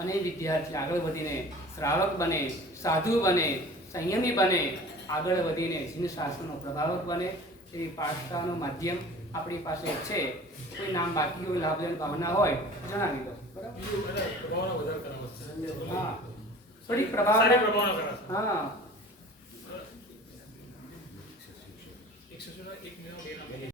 અને વિદ્યાર્થી આગળ વધીને શ્રાવક બને, સાધુ બને, સંયમી બને, આગળ વધીને જીન શાસ્ત્રનો પ્રભાવક બને. એવી પાઠશાળાનું માધ્યમ આપણી પાસે છે. કોઈ નામ બાકી હોય, લાભ લેવાની ભાવના હોય જણાવી દો. બરાબર? હા, થોડી પ્રભાવ. હા,